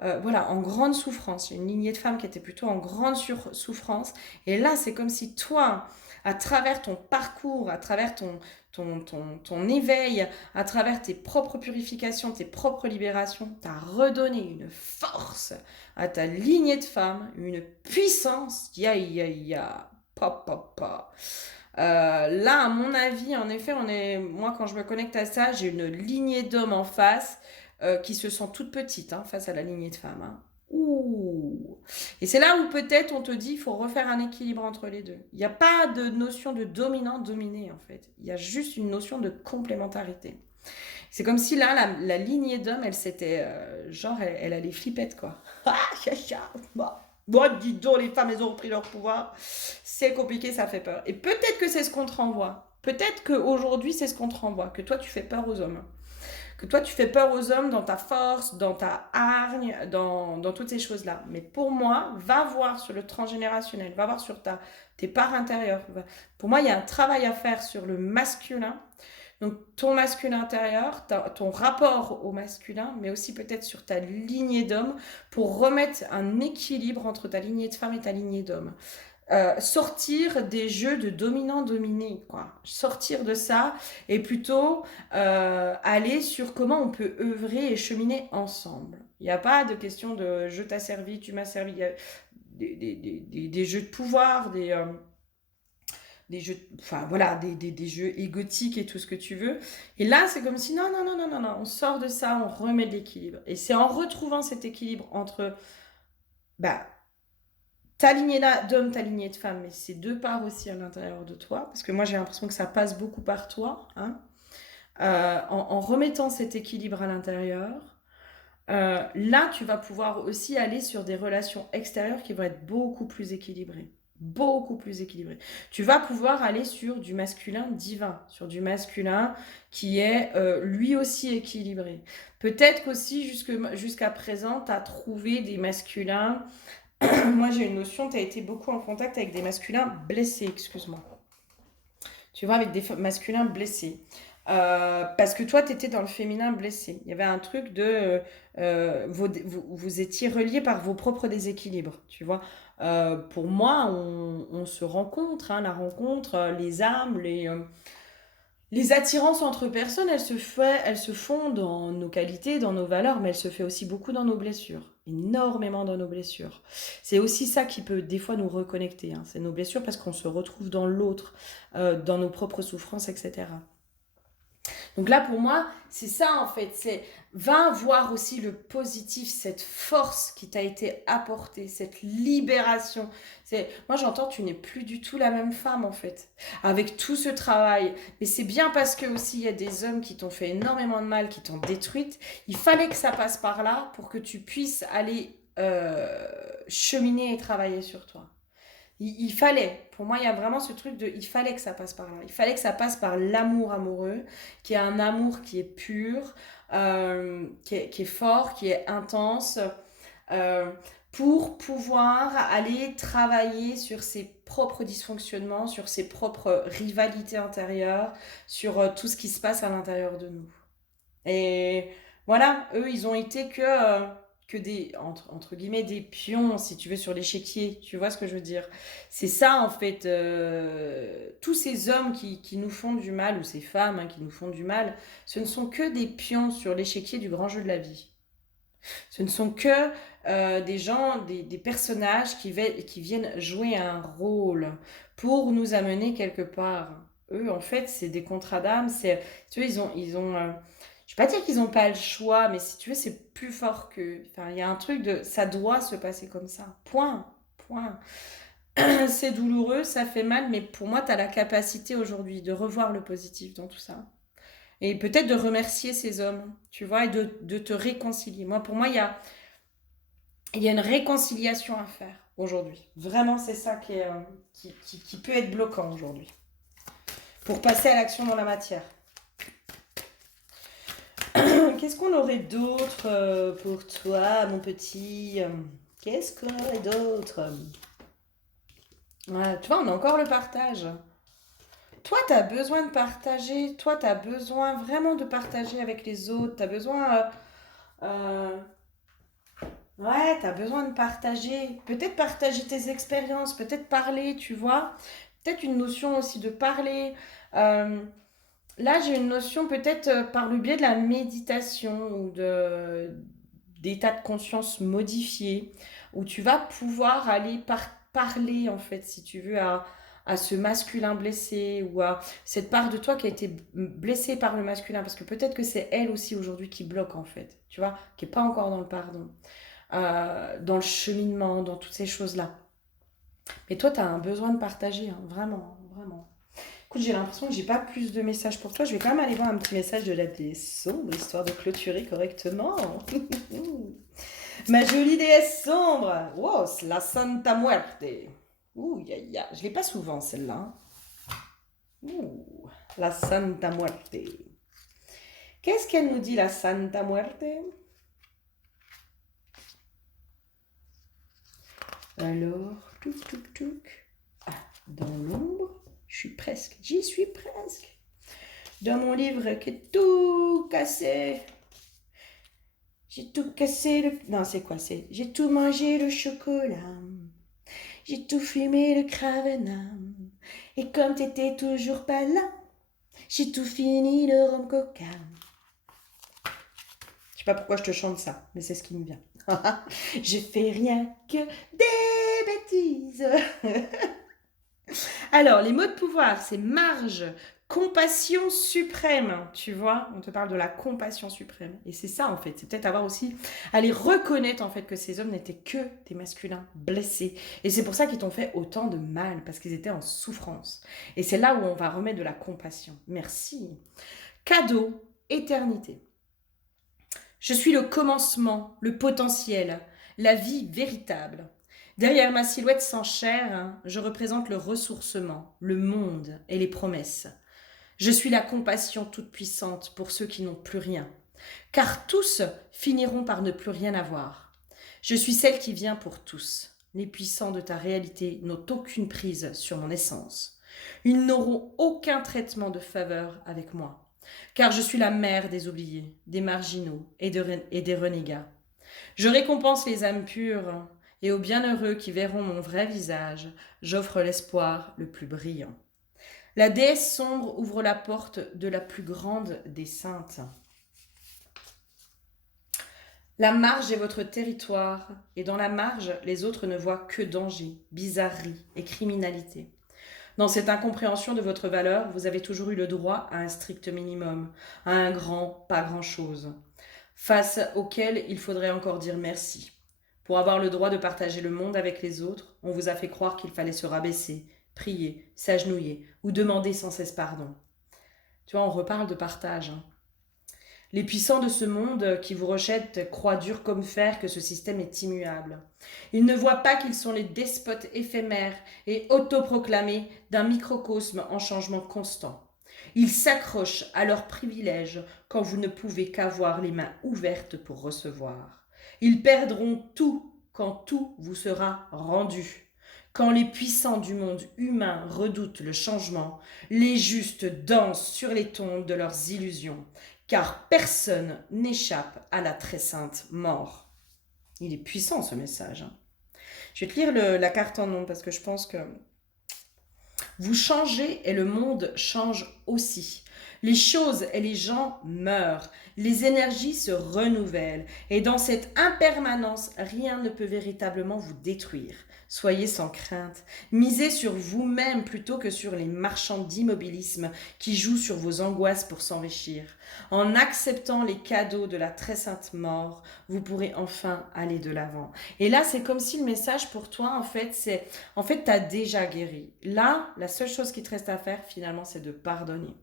voilà, en grande souffrance. J'ai une lignée de femmes qui était plutôt en grande souffrance. Et là, c'est comme si toi, à travers ton parcours, à travers ton éveil, à travers tes propres purifications, tes propres libérations, tu as redonné une force à ta lignée de femmes, une puissance. Ya, ya, ya. Pa, pa, pa. Là, à mon avis, en effet, moi, quand je me connecte à ça, j'ai une lignée d'hommes en face qui se sent toute petite hein, face à la lignée de femmes. Hein. Ouh. Et c'est là où peut-être on te dit il faut refaire un équilibre entre les deux. Il n'y a pas de notion de dominant-dominé en fait. Il y a juste une notion de complémentarité. C'est comme si là, la lignée d'hommes, elle s'était. Genre, elle a les flippettes quoi. Ah, chacha, bah. Bon, dis donc, les femmes, elles ont repris leur pouvoir. C'est compliqué, ça fait peur. Et peut-être que c'est ce qu'on te renvoie. Peut-être qu'aujourd'hui, c'est ce qu'on te renvoie. Que toi, tu fais peur aux hommes. Que toi, tu fais peur aux hommes dans ta force, dans ta hargne, dans toutes ces choses-là. Mais pour moi, va voir sur le transgénérationnel, va voir sur tes parts intérieures. Pour moi, il y a un travail à faire sur le masculin. Donc, ton masculin intérieur, ton rapport au masculin, mais aussi peut-être sur ta lignée d'homme pour remettre un équilibre entre ta lignée de femme et ta lignée d'homme. Sortir des jeux de dominant-dominé, quoi. Sortir de ça et plutôt aller sur comment on peut œuvrer et cheminer ensemble. Il n'y a pas de question de je t'ai servi, tu m'as servi. Il y a des jeux de pouvoir, des jeux, enfin voilà, des jeux égotiques et tout ce que tu veux. Et là, c'est comme si non, non, non, non, non, non, on sort de ça, on remet de l'équilibre. Et c'est en retrouvant cet équilibre entre bah, ta lignée d'homme, ta lignée de femme, mais c'est deux parts aussi à l'intérieur de toi, parce que moi j'ai l'impression que ça passe beaucoup par toi, hein, en remettant cet équilibre à l'intérieur. Là, tu vas pouvoir aussi aller sur des relations extérieures qui vont être beaucoup plus équilibrées. Beaucoup plus équilibrées. Tu vas pouvoir aller sur du masculin divin, sur du masculin qui est lui aussi équilibré. Peut-être qu'aussi jusqu'à présent, tu as trouvé des masculins. Moi, j'ai une notion, tu as été beaucoup en contact avec des masculins blessés, excuse-moi. Tu vois, avec des masculins blessés. Parce que toi, tu étais dans le féminin blessé. Il y avait un truc de... vous étiez reliés par vos propres déséquilibres, tu vois. Pour moi, on se rencontre, hein, la rencontre, les âmes, les attirances entre personnes, elles se font dans nos qualités, dans nos valeurs, mais elles se font aussi beaucoup dans nos blessures. Énormément dans nos blessures. C'est aussi ça qui peut des fois nous reconnecter. Hein. C'est nos blessures parce qu'on se retrouve dans l'autre, dans nos propres souffrances, etc. Donc là, pour moi, c'est ça en fait. C'est va voir aussi le positif, cette force qui t'a été apportée, cette libération. C'est moi, j'entends, tu n'es plus du tout la même femme en fait, avec tout ce travail. Mais c'est bien parce que aussi il y a des hommes qui t'ont fait énormément de mal, qui t'ont détruite. Il fallait que ça passe par là pour que tu puisses aller cheminer et travailler sur toi. Il fallait, pour moi, il y a vraiment ce truc de, il fallait que ça passe par là. Il fallait que ça passe par l'amour amoureux, qui est un amour qui est pur, qui est fort, qui est intense, euh, pour pouvoir aller travailler sur ses propres dysfonctionnements, sur ses propres rivalités intérieures, sur tout ce qui se passe à l'intérieur de nous. Et voilà, eux, ils ont été que des, entre guillemets, des pions, si tu veux, sur l'échiquier. Tu vois ce que je veux dire? C'est ça, en fait. Tous ces hommes qui nous font du mal, ou ces femmes hein, qui nous font du mal, ce ne sont que des pions sur l'échiquier du grand jeu de la vie. Ce ne sont que des gens, des personnages qui viennent jouer un rôle pour nous amener quelque part. Eux, en fait, c'est des contrats d'âme. Tu vois, je vais pas dire qu'ils n'ont pas le choix, mais si tu veux, c'est plus fort que. Enfin, il y a un truc de, ça doit se passer comme ça. Point, point. C'est douloureux, ça fait mal, mais pour moi, tu as la capacité aujourd'hui de revoir le positif dans tout ça. Et peut-être de remercier ces hommes, tu vois, et de te réconcilier. Moi, pour moi, il y a une réconciliation à faire aujourd'hui. Vraiment, c'est ça qui peut être bloquant aujourd'hui. Pour passer à l'action dans la matière. Qu'est-ce qu'on aurait d'autre pour toi, mon petit Qu'est-ce qu'on aurait d'autre Ouais, tu vois, on a encore le partage. Toi, tu as besoin de partager. Toi, tu as besoin vraiment de partager avec les autres. Tu as besoin... ouais, tu as besoin de partager. Peut-être partager tes expériences. Peut-être parler, tu vois. Peut-être une notion aussi de parler. Euh, Là, j'ai une notion peut-être par le biais de la méditation ou d'état de conscience modifié, où tu vas pouvoir aller parler, en fait, si tu veux, à ce masculin blessé ou à cette part de toi qui a été blessée par le masculin, parce que peut-être que c'est elle aussi aujourd'hui qui bloque, en fait, tu vois, qui n'est pas encore dans le pardon, dans le cheminement, dans toutes ces choses-là. Mais toi, tu as un besoin de partager, hein, vraiment, vraiment. Écoute, j'ai l'impression que j'ai pas plus de messages pour toi. Je vais quand même aller voir un petit message de la déesse sombre, histoire de clôturer correctement. Ma jolie déesse sombre. Wow, c'est la Santa Muerte. Ouh, je l'ai pas souvent celle-là. Hein. Ouh, la Santa Muerte. Qu'est-ce qu'elle nous dit, la Santa Muerte? Alors, touc, touc, touc. Ah, dans l'ombre. Je suis presque, j'y suis presque. Dans mon livre qui est tout cassé. J'ai tout cassé le... Non, c'est quoi? J'ai tout mangé le chocolat. J'ai tout fumé le cravenam. Et comme t'étais toujours pas là, j'ai tout fini le rhum coca. Je sais pas pourquoi je te chante ça, mais c'est ce qui me vient. Je fais rien que des bêtises. Alors, les mots de pouvoir, c'est marge, compassion suprême, tu vois, on te parle de la compassion suprême. Et c'est ça, en fait, c'est peut-être avoir aussi, aller reconnaître, en fait, que ces hommes n'étaient que des masculins blessés. Et c'est pour ça qu'ils t'ont fait autant de mal, parce qu'ils étaient en souffrance. Et c'est là où on va remettre de la compassion. Merci. Cadeau, éternité. Je suis le commencement, le potentiel, la vie véritable. Derrière ma silhouette sans chair, je représente le ressourcement, le monde et les promesses. Je suis la compassion toute puissante pour ceux qui n'ont plus rien, car tous finiront par ne plus rien avoir. Je suis celle qui vient pour tous. Les puissants de ta réalité n'ont aucune prise sur mon essence. Ils n'auront aucun traitement de faveur avec moi, car je suis la mère des oubliés, des marginaux et des renégats. Je récompense les âmes pures, et aux bienheureux qui verront mon vrai visage, j'offre l'espoir le plus brillant. La déesse sombre ouvre la porte de la plus grande des saintes. La marge est votre territoire, et dans la marge, les autres ne voient que danger, bizarrerie et criminalité. Dans cette incompréhension de votre valeur, vous avez toujours eu le droit à un strict minimum, à un grand pas grand-chose, face auquel il faudrait encore dire merci. Pour avoir le droit de partager le monde avec les autres, on vous a fait croire qu'il fallait se rabaisser, prier, s'agenouiller ou demander sans cesse pardon. Tu vois, on reparle de partage. Les puissants de ce monde qui vous rejettent croient dur comme fer que ce système est immuable. Ils ne voient pas qu'ils sont les despotes éphémères et autoproclamés d'un microcosme en changement constant. Ils s'accrochent à leurs privilèges quand vous ne pouvez qu'avoir les mains ouvertes pour recevoir. Ils perdront tout quand tout vous sera rendu. Quand les puissants du monde humain redoutent le changement, les justes dansent sur les tombes de leurs illusions, car personne n'échappe à la très sainte mort. Il est puissant ce message. Je vais te lire la carte en nom parce que je pense que vous changez et le monde change aussi. Les choses et les gens meurent, les énergies se renouvellent et dans cette impermanence, rien ne peut véritablement vous détruire. Soyez sans crainte, misez sur vous-même plutôt que sur les marchands d'immobilisme qui jouent sur vos angoisses pour s'enrichir. En acceptant les cadeaux de la très sainte mort, vous pourrez enfin aller de l'avant. Et là, c'est comme si le message pour toi, en fait, c'est, en fait, tu as déjà guéri. Là, la seule chose qui te reste à faire, finalement, c'est de pardonner.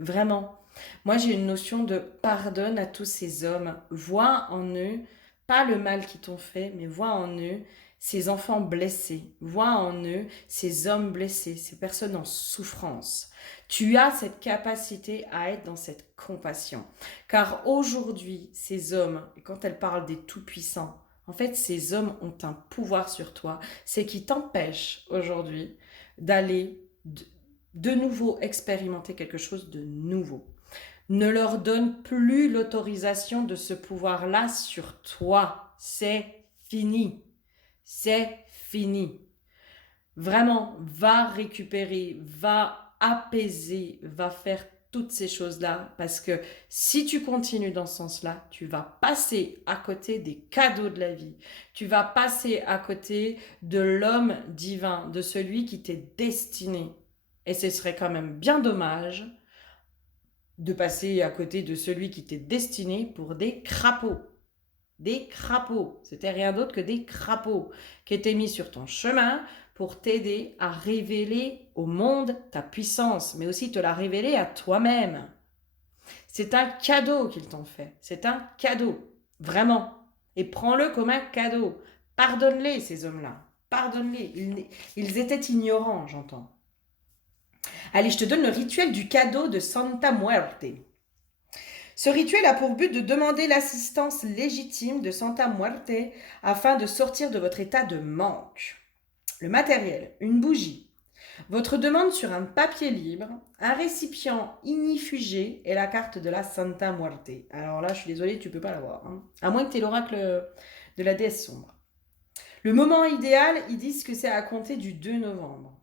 Vraiment. Moi, j'ai une notion de pardonne à tous ces hommes. Vois en eux, pas le mal qu'ils t'ont fait, mais vois en eux ces enfants blessés. Vois en eux ces hommes blessés, ces personnes en souffrance. Tu as cette capacité à être dans cette compassion. Car aujourd'hui, ces hommes, et quand elles parlent des tout-puissants, en fait, ces hommes ont un pouvoir sur toi. C'est qui t'empêche aujourd'hui d'aller de nouveau expérimenter quelque chose de nouveau. Ne leur donne plus l'autorisation de ce pouvoir-là sur toi. C'est fini. C'est fini. Vraiment, va récupérer, va apaiser, va faire toutes ces choses-là parce que si tu continues dans ce sens-là, tu vas passer à côté des cadeaux de la vie. Tu vas passer à côté de l'homme divin, de celui qui t'est destiné. Et ce serait quand même bien dommage de passer à côté de celui qui t'est destiné pour des crapauds. Des crapauds. C'était rien d'autre que des crapauds qui étaient mis sur ton chemin pour t'aider à révéler au monde ta puissance, mais aussi te la révéler à toi-même. C'est un cadeau qu'ils t'ont fait. C'est un cadeau. Vraiment. Et prends-le comme un cadeau. Pardonne-les, ces hommes-là. Pardonne-les. Ils étaient ignorants, j'entends. Allez, je te donne le rituel du cadeau de Santa Muerte. Ce rituel a pour but de demander l'assistance légitime de Santa Muerte afin de sortir de votre état de manque. Le matériel, une bougie. Votre demande sur un papier libre, un récipient ignifugé et la carte de la Santa Muerte. Alors là, je suis désolée, tu ne peux pas l'avoir. À moins que tu aies l'oracle de la déesse sombre. Le moment idéal, ils disent que c'est à compter du 2 novembre.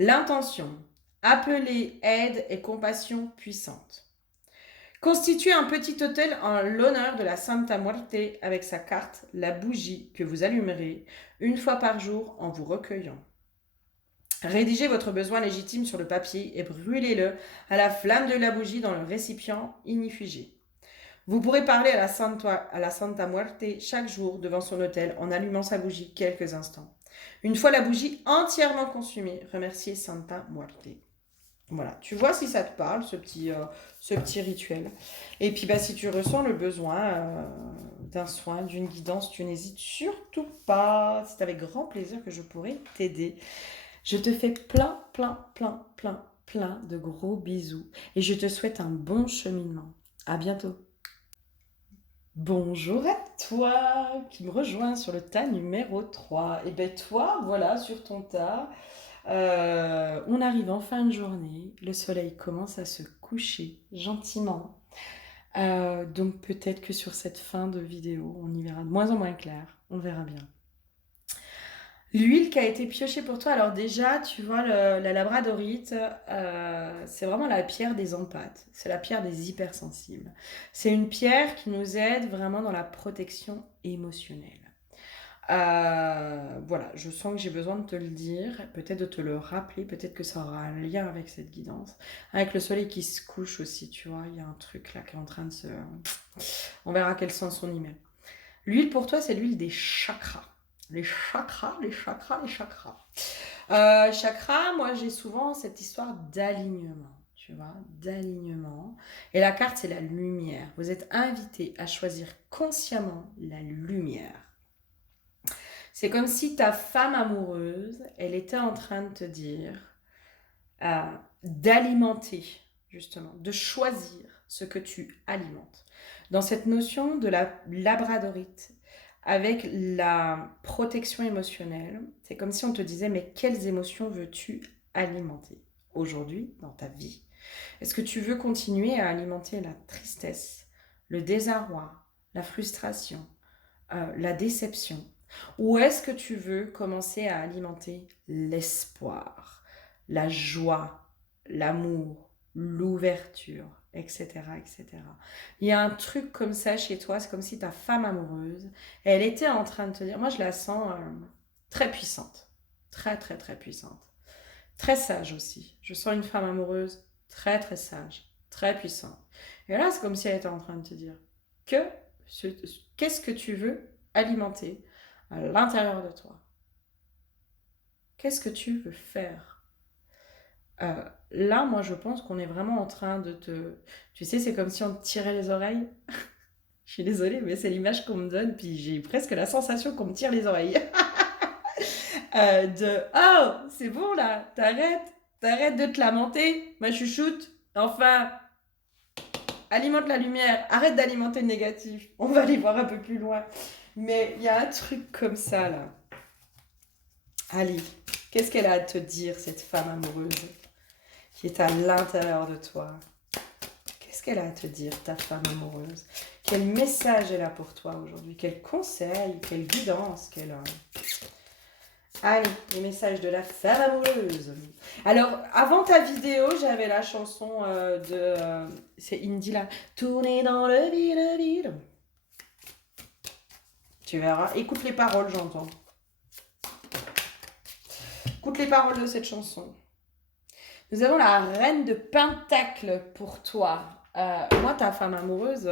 L'intention, appeler aide et compassion puissante. Constituez un petit autel en l'honneur de la Santa Muerte avec sa carte, la bougie que vous allumerez une fois par jour en vous recueillant. Rédigez votre besoin légitime sur le papier et brûlez-le à la flamme de la bougie dans le récipient inifugé. Vous pourrez parler à la Santa Muerte chaque jour devant son autel en allumant sa bougie quelques instants. Une fois la bougie entièrement consumée, remerciez Santa Muerte. Voilà, tu vois si ça te parle, ce petit rituel. Et puis bah, si tu ressens le besoin d'un soin, d'une guidance, tu n'hésites surtout pas. C'est avec grand plaisir que je pourrai t'aider. Je te fais plein, plein, plein, plein, plein de gros bisous. Et je te souhaite un bon cheminement. À bientôt. Bonjour à toi qui me rejoins sur le tas numéro 3. Et bien toi, voilà, sur ton tas, on arrive en fin de journée, le soleil commence à se coucher gentiment. Donc peut-être que sur cette fin de vidéo, on y verra de moins en moins clair, on verra bien. L'huile qui a été piochée pour toi, alors déjà, tu vois, la labradorite, c'est vraiment la pierre des empathes, c'est la pierre des hypersensibles. C'est une pierre qui nous aide vraiment dans la protection émotionnelle. Voilà, je sens que j'ai besoin de te le dire, peut-être de te le rappeler, peut-être que ça aura un lien avec cette guidance. Avec le soleil qui se couche aussi, tu vois, il y a un truc là qui est en train de se... On verra quel sens on y met. L'huile pour toi, c'est l'huile des chakras. Les chakras, les chakras, les chakras. Chakras, moi j'ai souvent cette histoire d'alignement, tu vois, d'alignement. Et la carte, c'est la lumière. Vous êtes invité à choisir consciemment la lumière. C'est comme si ta femme amoureuse, elle était en train de te dire d'alimenter, justement, de choisir ce que tu alimentes. Dans cette notion de la labradorite, avec la protection émotionnelle, c'est comme si on te disait, mais quelles émotions veux-tu alimenter aujourd'hui dans ta vie? Est-ce que tu veux continuer à alimenter la tristesse, le désarroi, la frustration, la déception? Ou est-ce que tu veux commencer à alimenter l'espoir, la joie, l'amour, l'ouverture, etc., etc. Il y a un truc comme ça chez toi, c'est comme si ta femme amoureuse, elle était en train de te dire, moi je la sens très puissante, très très très puissante, très sage aussi. Je sens une femme amoureuse très très sage, très puissante. Et là, c'est comme si elle était en train de te dire que qu'est-ce que tu veux alimenter à l'intérieur de toi? Qu'est-ce que tu veux faire? Là, moi, je pense qu'on est vraiment en train de te... Tu sais, c'est comme si on te tirait les oreilles. Je suis désolée, mais c'est l'image qu'on me donne, puis j'ai presque la sensation qu'on me tire les oreilles. Oh, c'est bon là, t'arrêtes de te lamenter, ma chouchoute. Enfin, alimente la lumière, arrête d'alimenter le négatif. On va aller voir un peu plus loin. Mais il y a un truc comme ça là. Allez, qu'est-ce qu'elle a à te dire, cette femme amoureuse qui est à l'intérieur de toi? Qu'est-ce qu'elle a à te dire, ta femme amoureuse? Quel message elle a pour toi aujourd'hui? Quel conseil, quelle guidance, Allez, les messages de la femme amoureuse. Alors, avant ta vidéo, j'avais la chanson c'est Indie là. Tourner dans le vide. Tu verras. Écoute les paroles, j'entends. Écoute les paroles de cette chanson. Nous avons la reine de Pentacle pour toi. Moi, ta femme amoureuse,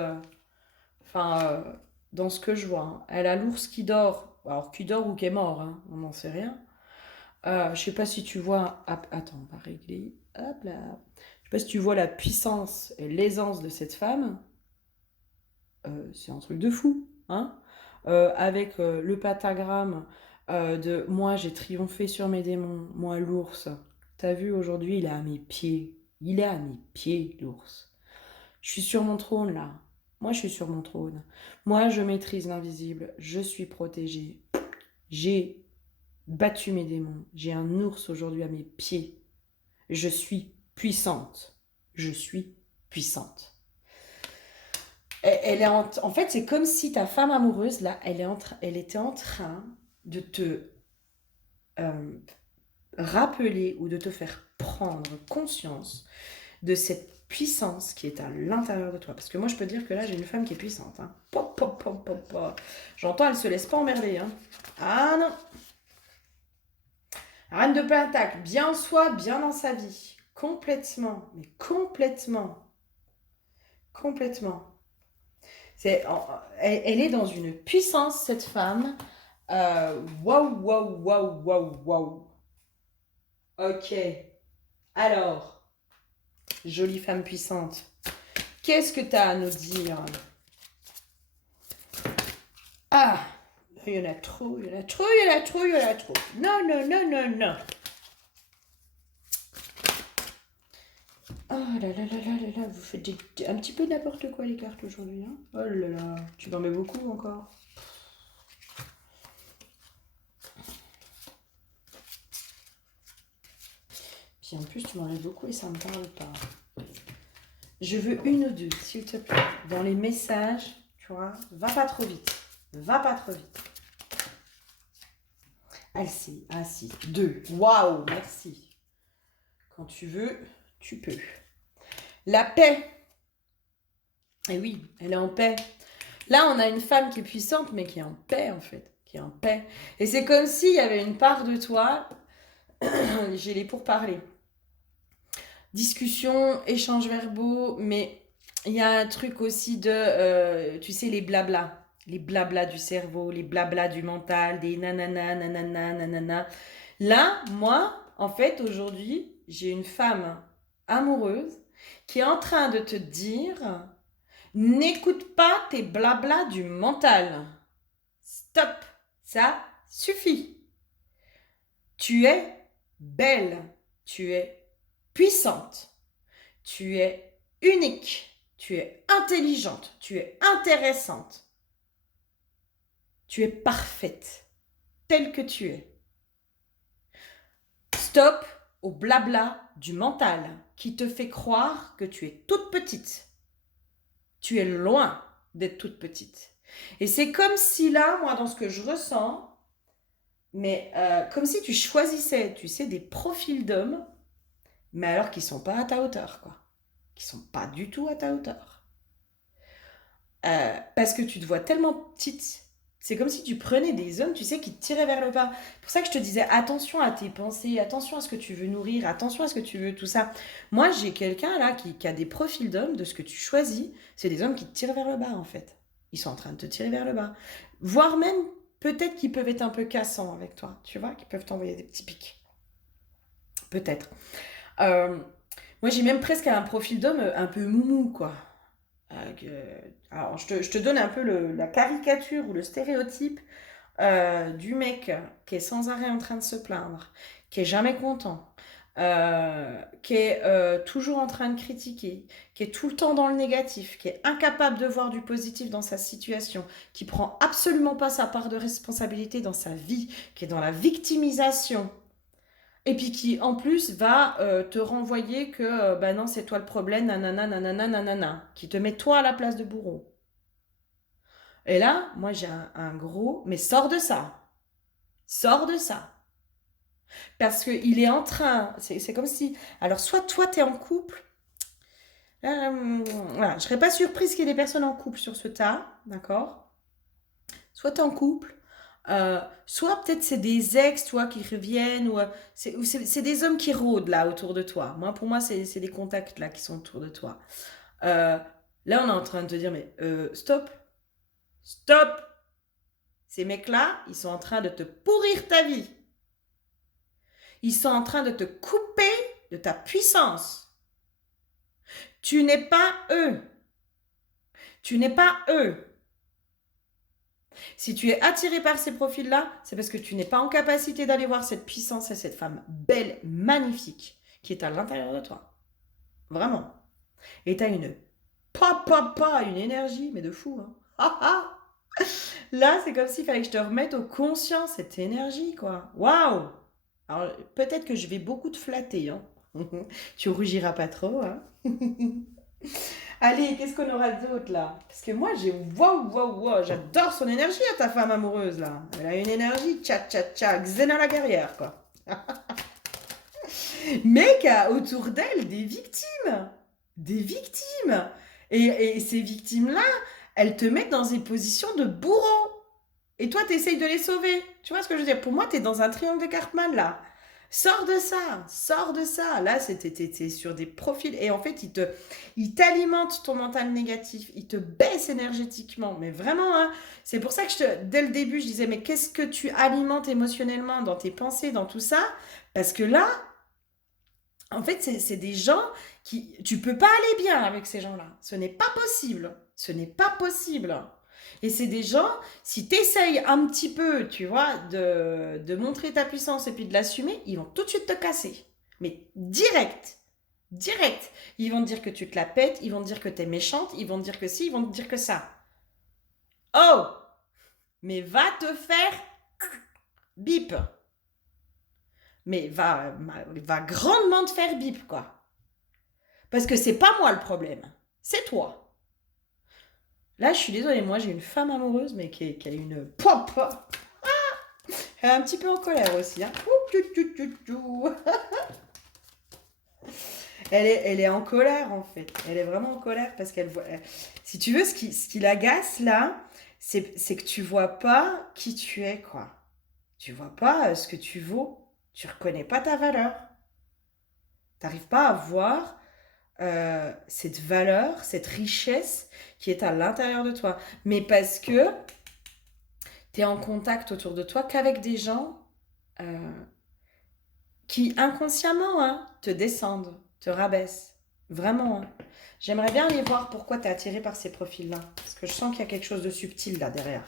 dans ce que je vois, hein, elle a l'ours qui dort. Alors, qui dort ou qui est mort, hein, on n'en sait rien. Je sais pas si tu vois... Attends, on va régler. Hop là. Je sais pas si tu vois la puissance et l'aisance de cette femme. C'est un truc de fou, hein. Avec le pentagramme de moi j'ai triomphé sur mes démons, moi l'ours. T'as vu aujourd'hui il est à mes pieds. Il est à mes pieds l'ours. Je suis sur mon trône là. Moi je suis sur mon trône. Moi je maîtrise l'invisible. Je suis protégée. J'ai battu mes démons. J'ai un ours aujourd'hui à mes pieds. Je suis puissante. Je suis puissante. Elle est en fait, c'est comme si ta femme amoureuse, là, elle était en train de te rappeler ou de te faire prendre conscience de cette puissance qui est à l'intérieur de toi. Parce que moi, je peux te dire que là, j'ai une femme qui est puissante. Hein. Pop, pop, pop, pop, pop. J'entends, elle se laisse pas emmerder. Hein. Ah non. Arrête Dame de Pentacle, bien en soi, bien dans sa vie. Complètement, mais complètement. Complètement. C'est, elle est dans une puissance, cette femme. Waouh, waouh, waouh, waouh, waouh. Ok. Alors, jolie femme puissante, qu'est-ce que tu as à nous dire? Ah, il y en a trop, il y en a trop, il y en a trop, il y en a trop. Non, non, non, non, non. Oh là là là là là là, vous faites un petit peu n'importe quoi les cartes aujourd'hui. Hein, oh là là, tu m'en mets beaucoup encore. Puis en plus, tu m'en mets beaucoup et ça me parle pas. Je veux une ou deux, s'il te plaît. Dans les messages, tu vois, va pas trop vite. Va pas trop vite. Assis, assis. Deux. Waouh, merci. Quand tu veux, tu peux. La paix. Et oui, elle est en paix. Là, on a une femme qui est puissante, mais qui est en paix, en fait. Qui est en paix. Et c'est comme s'il y avait une part de toi. J'ai les pourparlers. Discussion, échanges verbaux, mais il y a un truc aussi de, tu sais, les blablas. Les blablas du cerveau, les blablas du mental, des nanana, nanana, nanana. Là, moi, en fait, aujourd'hui, j'ai une femme amoureuse qui est en train de te dire, n'écoute pas tes blablas du mental. Stop, ça suffit. Tu es belle, tu es puissante, tu es unique, tu es intelligente, tu es intéressante, tu es parfaite, telle que tu es. Stop au blabla du mental qui te fait croire que tu es toute petite. Tu es loin d'être toute petite. Et c'est comme si là, moi, dans ce que je ressens, mais comme si tu choisissais, tu sais, des profils d'hommes, mais alors qu'ils sont pas à ta hauteur, quoi. Qui sont pas du tout à ta hauteur. Parce que tu te vois tellement petite. C'est comme si tu prenais des hommes, tu sais, qui te tiraient vers le bas. C'est pour ça que je te disais, attention à tes pensées, attention à ce que tu veux nourrir, attention à ce que tu veux, tout ça. Moi, j'ai quelqu'un là qui a des profils d'hommes, de ce que tu choisis. C'est des hommes qui te tirent vers le bas, en fait. Ils sont en train de te tirer vers le bas. Voire même, peut-être qu'ils peuvent être un peu cassants avec toi, tu vois, qu'ils peuvent t'envoyer des petits pics. Peut-être. Euh, Moi, j'ai même presque un profil d'homme un peu moumou, quoi. Alors, je te donne un peu la caricature ou le stéréotype du mec qui est sans arrêt en train de se plaindre, qui est jamais content, qui est toujours en train de critiquer, qui est tout le temps dans le négatif, qui est incapable de voir du positif dans sa situation, qui prend absolument pas sa part de responsabilité dans sa vie, qui est dans la victimisation. Et puis qui, en plus, va te renvoyer que, bah non, c'est toi le problème, nanana, nanana, nanana, qui te met toi à la place de bourreau. Et là, moi, j'ai un gros... Mais sors de ça. Sors de ça. Parce qu'il est en train... C'est comme si... Alors, soit toi, t'es en couple. Voilà, je serais pas surprise qu'il y ait des personnes en couple sur ce tas, d'accord? Soit t'es en couple, soit peut-être c'est des ex, toi, qui reviennent, ou c'est des hommes qui rôdent là autour de toi. Moi, pour moi, c'est des contacts là qui sont autour de toi. Euh, Là, on est en train de te dire, mais stop, stop. Ces mecs-là, ils sont en train de te pourrir ta vie. Ils sont en train de te couper de ta puissance. Tu n'es pas eux. Tu n'es pas eux. Si tu es attiré par ces profils-là, c'est parce que tu n'es pas en capacité d'aller voir cette puissance et cette femme belle, magnifique, qui est à l'intérieur de toi. Vraiment. Et tu as une une énergie, mais de fou. Hein. Ah, ah. Là, c'est comme s'il fallait que je te remette au conscient cette énergie, quoi. Waouh! Alors, peut-être que je vais beaucoup te flatter, hein. Tu rougiras pas trop, hein. Allez, qu'est-ce qu'on aura d'autre là? Parce que moi, j'ai waouh, waouh, waouh, j'adore son énergie à ta femme amoureuse là. Elle a une énergie tcha tcha tcha, Xena la guerrière quoi. Mais qui a autour d'elle des victimes. Des victimes. Et ces victimes-là, elles te mettent dans des positions de bourreau. Et toi, tu essayes de les sauver. Tu vois ce que je veux dire? Pour moi, tu es dans un triangle de Cartman là. Sors de ça, sors de ça. Là, t'es sur des profils et en fait, il t'alimente ton mental négatif, il te baisse énergétiquement. Mais vraiment, hein, c'est pour ça que dès le début, je disais, mais qu'est-ce que tu alimentes émotionnellement dans tes pensées, dans tout ça? Parce que là, en fait, c'est des gens qui... Tu peux pas aller bien avec ces gens-là. Ce n'est pas possible. Ce n'est pas possible. Et c'est des gens, si tu essayes un petit peu, tu vois, de montrer ta puissance et puis de l'assumer, ils vont tout de suite te casser. Mais direct. Direct. Ils vont te dire que tu te la pètes, ils vont te dire que tu es méchante, ils vont te dire que ci, ils vont te dire que ça. Oh! Mais va te faire bip. Mais va grandement te faire bip, quoi. Parce que c'est pas moi le problème, c'est toi. Là, je suis désolée, moi j'ai une femme amoureuse, mais qui a une pop. Elle est un petit peu en colère aussi. Hein. Elle est en colère en fait. Elle est vraiment en colère parce qu'elle voit. Si tu veux, ce qui l'agace là, c'est que tu vois pas qui tu es, quoi. Tu vois pas ce que tu vaux. Tu reconnais pas ta valeur. T'arrives pas à voir cette valeur, cette richesse qui est à l'intérieur de toi. Mais parce que tu es en contact autour de toi qu'avec des gens euh, qui inconsciemment te descendent, te rabaissent. Vraiment. Hein. J'aimerais bien aller voir pourquoi tu es attiré par ces profils-là. Parce que je sens qu'il y a quelque chose de subtil là derrière.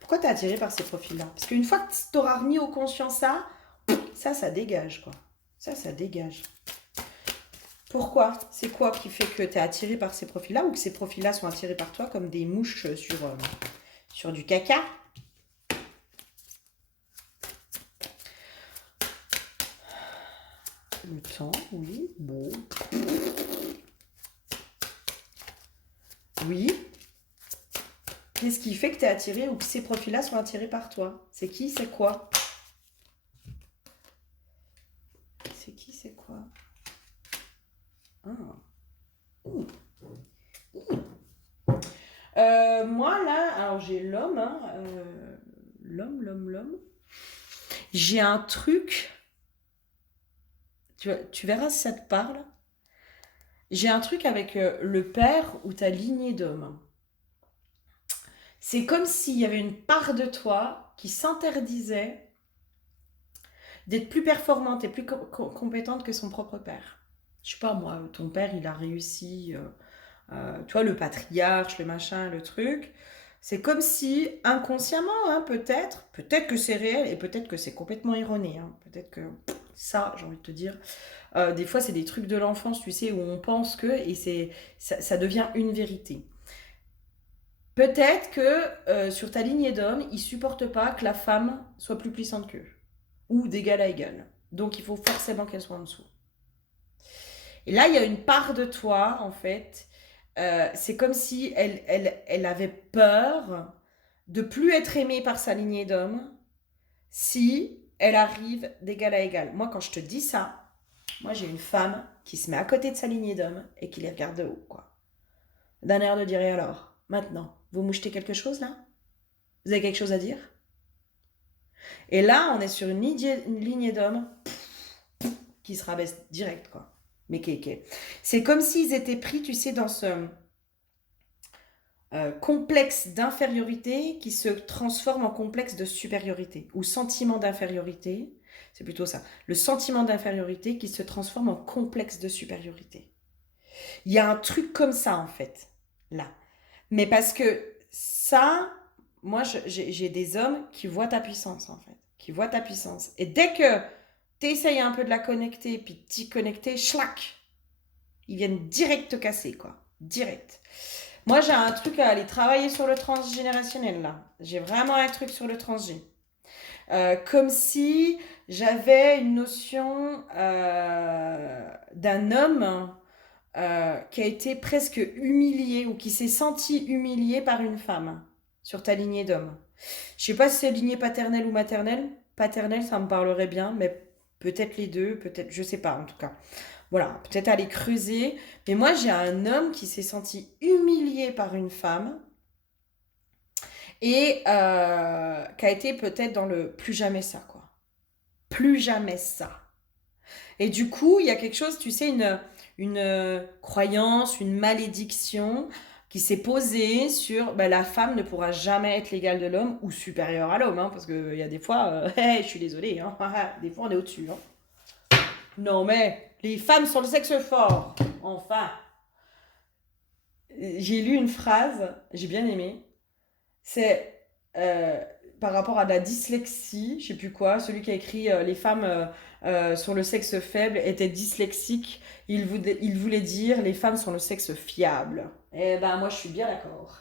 Pourquoi tu es attiré par ces profils-là? Parce qu'une fois que tu auras remis aux consciences ça dégage quoi. Ça dégage. Pourquoi? C'est quoi qui fait que tu es attiré par ces profils-là ou que ces profils-là sont attirés par toi comme des mouches sur du caca? Le temps, oui, bon. Oui. Qu'est-ce qui fait que tu es attiré ou que ces profils-là sont attirés par toi? C'est qui, c'est quoi? C'est qui, c'est quoi? Ah. Ouh. Ouh. Moi, là, alors j'ai l'homme, hein, l'homme. J'ai un truc, tu verras si ça te parle. J'ai un truc avec le père ou ta lignée d'hommes. C'est comme s'il y avait une part de toi qui s'interdisait d'être plus performante et plus compétente que son propre père. Je sais pas moi, ton père il a réussi, tu vois, le patriarche, le machin, le truc. C'est comme si inconsciemment, hein, peut-être que c'est réel et peut-être que c'est complètement erroné. Hein, peut-être que ça, j'ai envie de te dire, des fois c'est des trucs de l'enfance, tu sais, où on pense que et ça devient une vérité. Peut-être que sur ta lignée d'hommes, ils supportent pas que la femme soit plus puissante qu'eux ou d'égal à égal. Donc il faut forcément qu'elle soit en dessous. Et là, il y a une part de toi, en fait, c'est comme si elle avait peur de plus être aimée par sa lignée d'hommes si elle arrive d'égal à égal. Moi, quand je te dis ça, moi, j'ai une femme qui se met à côté de sa lignée d'hommes et qui les regarde de haut, quoi. D'un air de dire, et alors, maintenant, vous mouchetez quelque chose, là? Vous avez quelque chose à dire? Et là, on est sur une lignée d'hommes qui se rabaisse direct, quoi. Mais c'est comme s'ils étaient pris, tu sais, dans ce complexe d'infériorité qui se transforme en complexe de supériorité ou sentiment d'infériorité, c'est plutôt ça, le sentiment d'infériorité qui se transforme en complexe de supériorité. Il y a un truc comme ça en fait, là. Mais parce que ça, moi j'ai des hommes qui voient ta puissance en fait, qui voient ta puissance. Et dès que tu essayes un peu de la connecter, puis de t'y connecter, schlac, ils viennent direct te casser quoi, direct. Moi, j'ai un truc à aller travailler sur le transgénérationnel, là. J'ai vraiment un truc sur le transgé. Comme si j'avais une notion d'un homme qui a été presque humilié ou qui s'est senti humilié par une femme sur ta lignée d'homme. Je sais pas si c'est lignée paternelle ou maternelle. Paternelle, ça me parlerait bien, mais peut-être les deux, peut-être, je sais pas en tout cas. Voilà, peut-être aller creuser. Mais moi, j'ai un homme qui s'est senti humilié par une femme et qui a été peut-être dans le plus jamais ça, quoi. plus jamais ça. Et du coup, il y a quelque chose, tu sais, une croyance, une malédiction qui s'est posée sur bah, la femme ne pourra jamais être l'égale de l'homme ou supérieure à l'homme, hein, parce qu'il y a des fois, je suis désolée, hein, des fois on est au-dessus. Hein. Non mais, les femmes sont le sexe fort, enfin. J'ai lu une phrase, j'ai bien aimé, c'est euh, par rapport à la dyslexie, je sais plus quoi, celui qui a écrit les femmes sur le sexe faible étaient dyslexiques. Il voulait dire les femmes sont le sexe fiable. Eh ben moi je suis bien d'accord.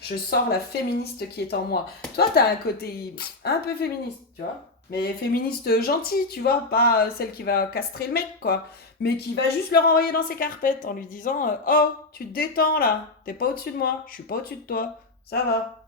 Je sors la féministe qui est en moi. Toi t'as un côté un peu féministe, tu vois. Mais féministe gentille, tu vois, pas celle qui va castrer le mec, quoi. Mais qui va juste le renvoyer dans ses carpettes en lui disant oh, tu te détends là, t'es pas au-dessus de moi, je suis pas au-dessus de toi, ça va.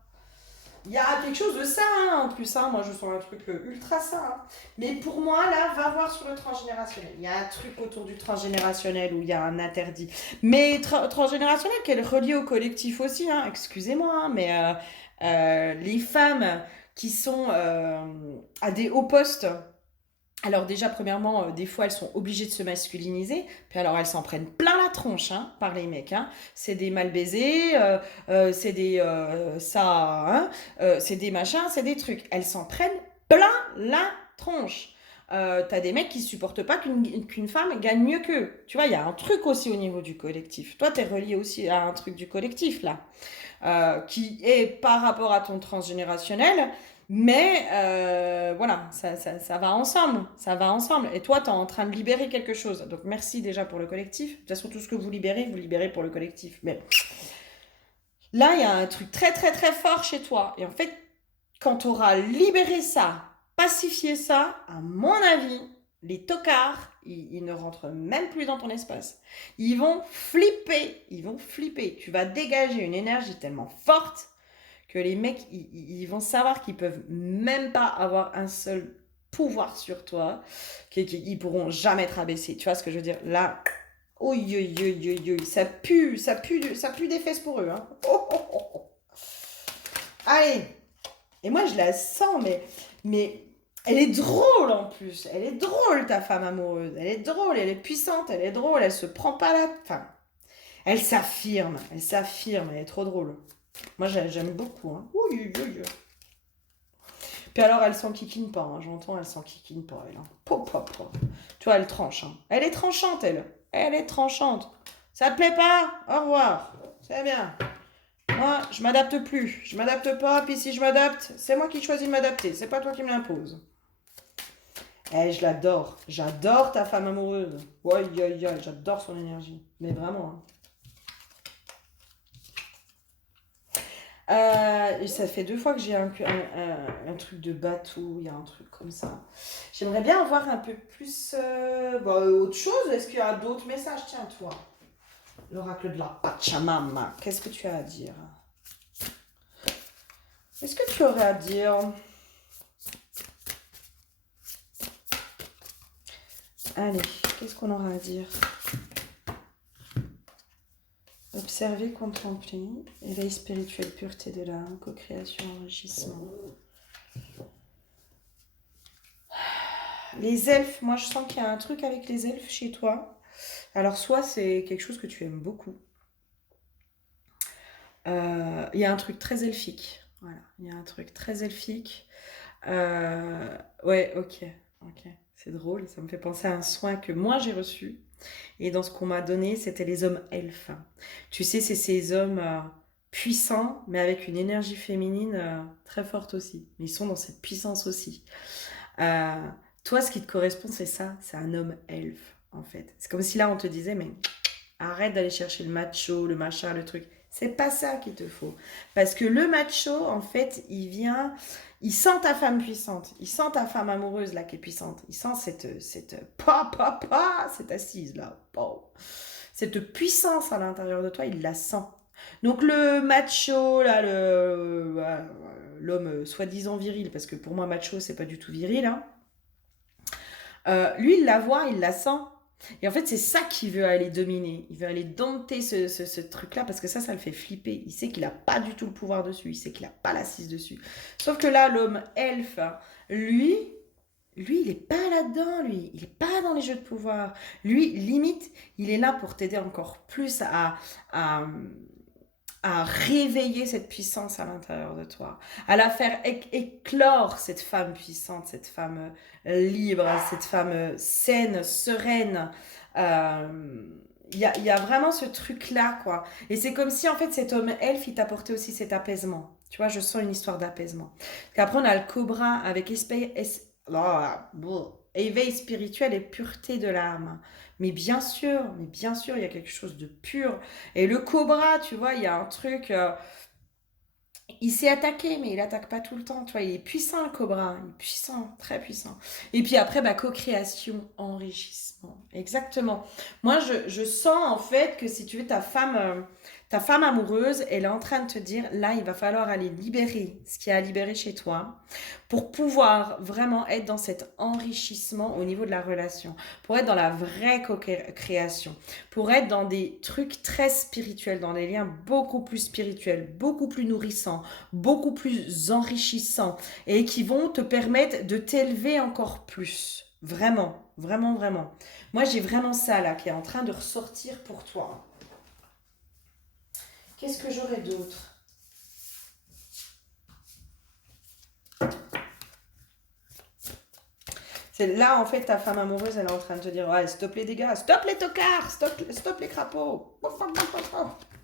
Il y a quelque chose de ça, hein, en plus, hein. Moi je sens un truc ultra sain. Hein. Mais pour moi, là, va voir sur le transgénérationnel. Il y a un truc autour du transgénérationnel où il y a un interdit. Mais transgénérationnel qui est relié au collectif aussi, hein. Excusez-moi, hein, mais les femmes qui sont à des hauts postes, alors déjà, premièrement, des fois, elles sont obligées de se masculiniser. Puis alors, elles s'en prennent plein la tronche hein, par les mecs. Hein. C'est des mal baisés, c'est des ça, hein, c'est des machins, c'est des trucs. Elles s'en prennent plein la tronche. T'as des mecs qui supportent pas qu'une femme gagne mieux qu'eux. Tu vois, il y a un truc aussi au niveau du collectif. Toi, t'es relié aussi à un truc du collectif, là qui est par rapport à ton transgénérationnel, mais voilà, ça va ensemble, ça va ensemble. Et toi, tu es en train de libérer quelque chose. Donc merci déjà pour le collectif. De toute façon, tout ce que vous libérez pour le collectif. Mais là, il y a un truc très très très fort chez toi. Et en fait, quand tu auras libéré ça, pacifié ça, à mon avis, les tocards, ils ne rentrent même plus dans ton espace. Ils vont flipper, ils vont flipper. Tu vas dégager une énergie tellement forte que les mecs, ils vont savoir qu'ils peuvent même pas avoir un seul pouvoir sur toi, qu'ils pourront jamais te rabaisser. Tu vois ce que je veux dire? Là, oi, oi, oi, oi, oi, ça pue des fesses pour eux. Hein. Oh, oh, oh, oh. Allez, et moi je la sens, mais elle est drôle en plus. Elle est drôle ta femme amoureuse. Elle est drôle, elle est puissante, elle est drôle. Elle se prend pas la. Enfin, elle s'affirme, elle est trop drôle. Moi j'aime beaucoup. Hein. Oui, oui, oui. Puis alors elle s'enquiquine pas. Hein. J'entends, elle s'enquiquine pas. Elle. Hein. Pop, pop, pop. Tu vois, elle tranche. Hein. Elle est tranchante, elle. Elle est tranchante. Ça te plaît pas? Au revoir. C'est bien. Moi, je m'adapte plus. Je m'adapte pas, puis si je m'adapte, c'est moi qui choisis de m'adapter. C'est pas toi qui me l'impose. Eh, je l'adore. J'adore ta femme amoureuse. Ouais, j'adore son énergie. Mais vraiment. Et ça fait 2 fois que j'ai un truc de bateau. Il y a un truc comme ça. J'aimerais bien avoir un peu plus autre chose. Est-ce qu'il y a d'autres messages? Tiens, toi. L'oracle de la Pachamama. Qu'est-ce que tu as à dire? Est-ce que tu aurais à dire? Allez, qu'est-ce qu'on aura à dire? Observer, contempler, éveil spirituel, pureté de l'âme, co-création, enrichissement. Les elfes, moi je sens qu'il y a un truc avec les elfes chez toi. Alors soit c'est quelque chose que tu aimes beaucoup. Il y a un truc très elfique. Voilà, il y a un truc très elfique. Ouais, ok. C'est drôle, ça me fait penser à un soin que moi j'ai reçu. Et dans ce qu'on m'a donné, c'était les hommes elfes. Tu sais, c'est ces hommes puissants, mais avec une énergie féminine très forte aussi. Mais ils sont dans cette puissance aussi. Euh, Toi, ce qui te correspond, c'est ça. C'est un homme elfe, en fait. C'est comme si là, on te disait, mais arrête d'aller chercher le macho, le machin, le truc. C'est pas ça qu'il te faut. Parce que le macho, en fait, il sent ta femme puissante. Il sent ta femme amoureuse, là, qui est puissante. Il sent cette assise, là. Cette puissance à l'intérieur de toi, il la sent. Donc le macho, là, l'homme soi-disant viril, parce que pour moi, macho, c'est pas du tout viril, hein. Lui, il la voit, il la sent. Et en fait, c'est ça qu'il veut aller dominer. Il veut aller dompter ce truc-là parce que ça le fait flipper. Il sait qu'il n'a pas du tout le pouvoir dessus. Il sait qu'il n'a pas l'assise dessus. Sauf que là, l'homme elfe, lui, Lui, il est pas là-dedans, lui. Il est pas dans les jeux de pouvoir. Lui, limite, il est là pour t'aider encore plus à, à réveiller cette puissance à l'intérieur de toi, à la faire éclore cette femme puissante, cette femme libre, cette femme saine, sereine. Euh, il y a vraiment ce truc-là, quoi. Et c'est comme si, en fait, cet homme elfe, il t'apportait aussi cet apaisement. Tu vois, je sens une histoire d'apaisement. Qu'après, on a le cobra avec éveil spirituel et pureté de l'âme. Mais bien sûr, il y a quelque chose de pur. Et le cobra, tu vois, il y a un truc. Il s'est attaqué, mais il attaque pas tout le temps. Tu vois, il est puissant, le cobra. Il est puissant, très puissant. Et puis après, bah, co-création, enrichissement. Exactement. Moi, je sens en fait que si tu veux, ta femme amoureuse, elle est en train de te dire, là, il va falloir aller libérer ce qu'il y a à libérer chez toi pour pouvoir vraiment être dans cet enrichissement au niveau de la relation, pour être dans la vraie co-création, pour être dans des trucs très spirituels, dans des liens beaucoup plus spirituels, beaucoup plus nourrissants, beaucoup plus enrichissants et qui vont te permettre de t'élever encore plus. Vraiment, vraiment, vraiment. Moi, j'ai vraiment ça là qui est en train de ressortir pour toi. Qu'est-ce que j'aurais d'autre? C'est là, en fait, ta femme amoureuse, elle est en train de te dire, ouais, stop les dégâts, stop les tocards, stop les crapauds.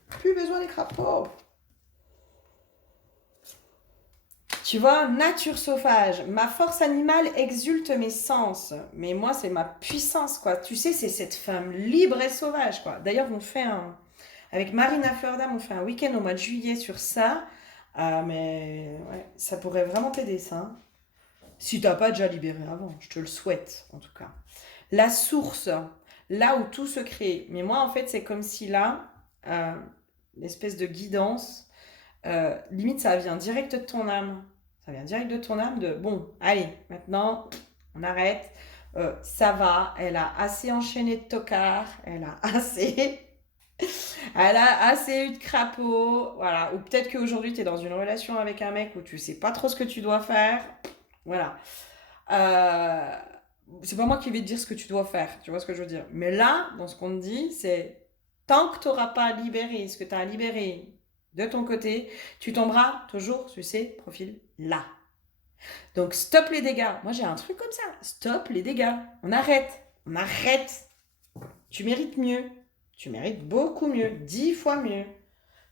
Plus besoin des crapauds. Tu vois, nature sauvage, ma force animale exulte mes sens. Mais moi, c'est ma puissance, quoi. Tu sais, c'est cette femme libre et sauvage, quoi. D'ailleurs, avec Marina Fleur-Dame, on fait un week-end au mois de juillet sur ça. Ah, mais ouais, ça pourrait vraiment t'aider, ça, hein. Si t'as pas déjà libéré avant, je te le souhaite, en tout cas. La source, là où tout se crée. Mais moi, en fait, c'est comme si là, l'espèce de guidance, limite, ça vient direct de ton âme. Ça vient direct de ton âme de, bon, allez, maintenant, on arrête. Ça va, elle a assez enchaîné de tocards, elle a assez... Elle a assez eu de crapauds, voilà. Ou peut-être qu'aujourd'hui, tu es dans une relation avec un mec où tu sais pas trop ce que tu dois faire. Voilà. Euh, c'est pas moi qui vais te dire ce que tu dois faire, tu vois ce que je veux dire. Mais là, dans ce qu'on te dit, c'est tant que tu n'auras pas libéré ce que tu as libéré de ton côté, tu tomberas toujours sur ces profils-là. Donc stop les dégâts. Moi j'ai un truc comme ça. Stop les dégâts. On arrête. On arrête. Tu mérites mieux. Tu mérites beaucoup mieux. 10 fois mieux.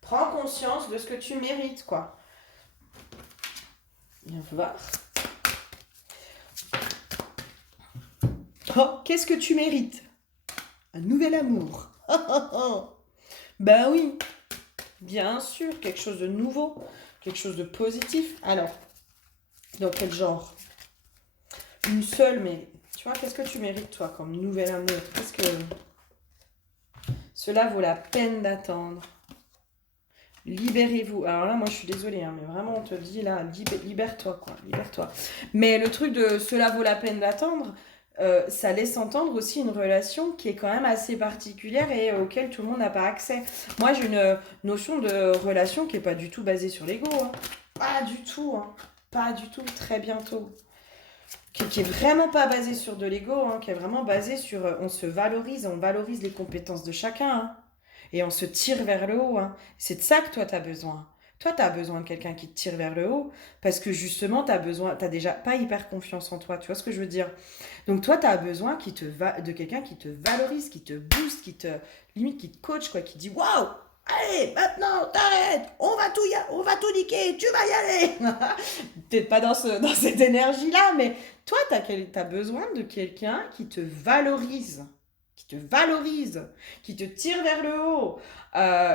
Prends conscience de ce que tu mérites, quoi. Viens voir. Oh, qu'est-ce que tu mérites? Un nouvel amour. Ben oui, bien sûr, quelque chose de nouveau, quelque chose de positif. Alors, dans quel genre? Une seule, mais tu vois, qu'est-ce que tu mérites, toi, comme nouvel amour? Qu'est-ce que cela vaut la peine d'attendre? Libérez-vous. Alors là, moi, je suis désolée, hein, mais vraiment, on te dit là, libère-toi, quoi, libère-toi. Mais le truc de cela vaut la peine d'attendre, ça laisse entendre aussi une relation qui est quand même assez particulière et auquel tout le monde n'a pas accès. Moi, j'ai une notion de relation qui est pas du tout basée sur l'ego, hein. Pas du tout, hein. Pas du tout, très bientôt. Qui est vraiment pas basée sur de l'ego, hein, qui est vraiment basée sur on se valorise, on valorise les compétences de chacun, hein, et on se tire vers le haut, hein. C'est de ça que toi, tu as besoin. Toi, tu as besoin de quelqu'un qui te tire vers le haut parce que justement, tu as déjà pas hyper confiance en toi. Tu vois ce que je veux dire? Donc, toi, tu as besoin de quelqu'un qui te valorise, qui te booste, limite, qui te coach, quoi, qui dit waouh! Allez, maintenant, t'arrêtes! On va tout niquer! Tu vas y aller! Peut-être pas dans cette énergie-là, mais toi, t'as besoin de quelqu'un qui te valorise, qui te tire vers le haut,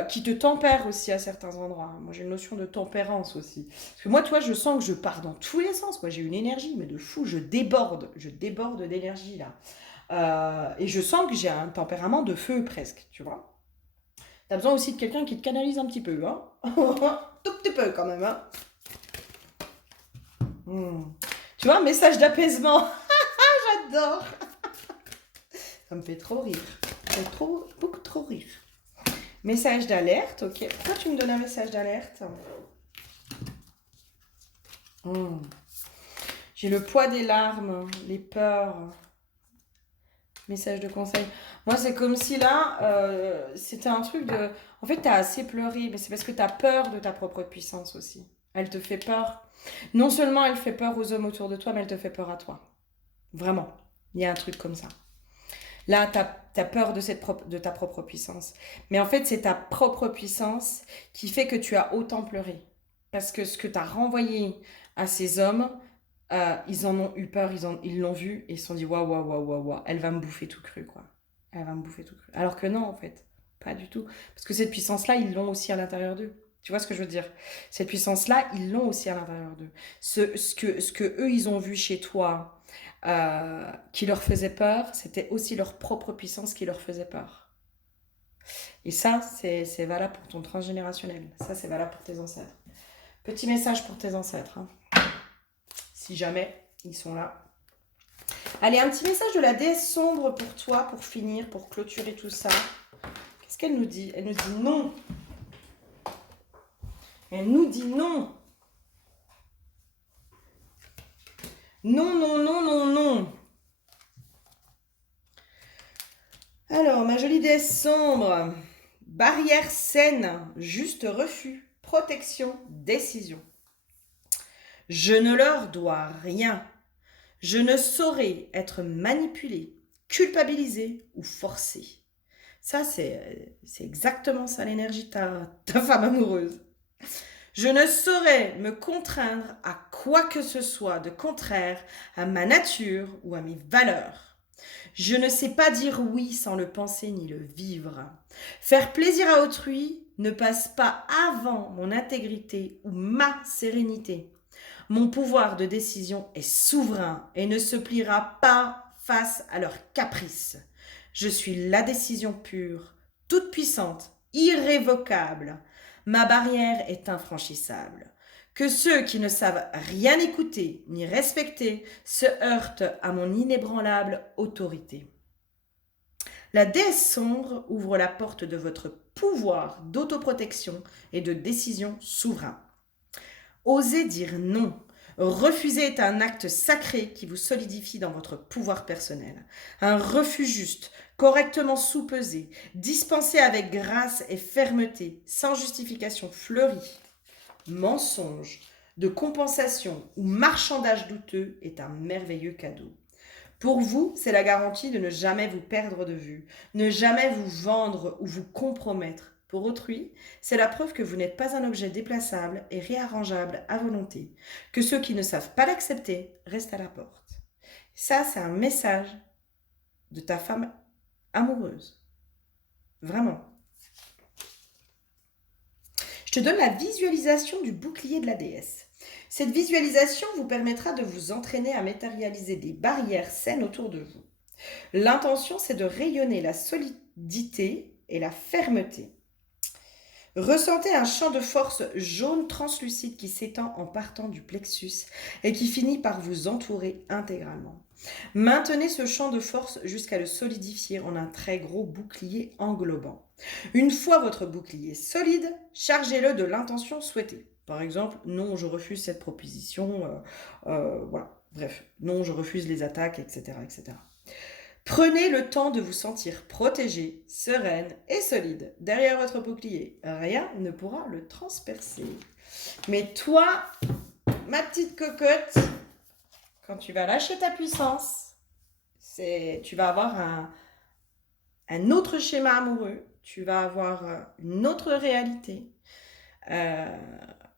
qui te tempère aussi à certains endroits. Moi, j'ai une notion de tempérance aussi. Parce que moi, tu vois, je sens que je pars dans tous les sens. J'ai une énergie, mais de fou, je déborde d'énergie là. Et je sens que j'ai un tempérament de feu presque, tu vois. T'as besoin aussi de quelqu'un qui te canalise un petit peu, hein. Tout petit peu quand même, hein. Tu vois, message d'apaisement. J'adore. Ça me fait trop rire. Ça me fait beaucoup trop rire. Message d'alerte, ok. Pourquoi tu me donnes un message d'alerte? J'ai le poids des larmes, les peurs. Message de conseil. Moi, c'est comme si là, c'était un truc de... En fait, tu as assez pleuré, mais c'est parce que tu as peur de ta propre puissance aussi. Elle te fait peur. Non seulement elle fait peur aux hommes autour de toi, mais elle te fait peur à toi. Vraiment. Il y a un truc comme ça. Là, tu as peur de ta propre puissance. Mais en fait, c'est ta propre puissance qui fait que tu as autant pleuré. Parce que ce que tu as renvoyé à ces hommes, ils en ont eu peur, ils l'ont vu et ils se sont dit waouh, waouh, waouh, waouh, waouh, elle va me bouffer tout cru, quoi. Elle va me bouffer tout cru. Alors que non, en fait, pas du tout. Parce que cette puissance-là, ils l'ont aussi à l'intérieur d'eux. Tu vois ce que je veux dire? Cette puissance-là, ils l'ont aussi à l'intérieur d'eux. Ce que eux, ils ont vu chez toi, qui leur faisait peur, c'était aussi leur propre puissance qui leur faisait peur. Et ça, c'est valable pour ton transgénérationnel. Ça, c'est valable pour tes ancêtres. Petit message pour tes ancêtres, hein. Si jamais ils sont là. Allez, un petit message de la déesse sombre pour toi, pour finir, pour clôturer tout ça. Qu'est-ce qu'elle nous dit? Elle nous dit non. Elle nous dit non. Non, non, non, non, non. Alors, ma jolie déesse sombre. Barrière saine, juste refus, protection, décision. Je ne leur dois rien. Je ne saurais être manipulé, culpabilisé ou forcé. Ça, c'est exactement ça l'énergie de ta femme amoureuse. Je ne saurais me contraindre à quoi que ce soit de contraire à ma nature ou à mes valeurs. Je ne sais pas dire oui sans le penser ni le vivre. Faire plaisir à autrui ne passe pas avant mon intégrité ou ma sérénité. Mon pouvoir de décision est souverain et ne se pliera pas face à leurs caprices. Je suis la décision pure, toute puissante, irrévocable. Ma barrière est infranchissable. Que ceux qui ne savent rien écouter ni respecter se heurtent à mon inébranlable autorité. La déesse sombre ouvre la porte de votre pouvoir d'autoprotection et de décision souverain. Osez dire non. Refuser est un acte sacré qui vous solidifie dans votre pouvoir personnel. Un refus juste, correctement soupesé, dispensé avec grâce et fermeté, sans justification fleurie, mensonge, de compensation ou marchandage douteux est un merveilleux cadeau. Pour vous, c'est la garantie de ne jamais vous perdre de vue, ne jamais vous vendre ou vous compromettre. Pour autrui, c'est la preuve que vous n'êtes pas un objet déplaçable et réarrangeable à volonté, que ceux qui ne savent pas l'accepter restent à la porte. Ça, c'est un message de ta femme amoureuse. Vraiment. Je te donne la visualisation du bouclier de la déesse. Cette visualisation vous permettra de vous entraîner à matérialiser des barrières saines autour de vous. L'intention, c'est de rayonner la solidité et la fermeté. Ressentez un champ de force jaune translucide qui s'étend en partant du plexus et qui finit par vous entourer intégralement. Maintenez ce champ de force jusqu'à le solidifier en un très gros bouclier englobant. Une fois votre bouclier solide, chargez-le de l'intention souhaitée. Par exemple, non, je refuse cette proposition, voilà. Bref, non, je refuse les attaques, etc., etc. Prenez le temps de vous sentir protégée, sereine et solide derrière votre bouclier. Rien ne pourra le transpercer. Mais toi, ma petite cocotte, quand tu vas lâcher ta puissance, tu vas avoir un autre schéma amoureux, tu vas avoir une autre réalité.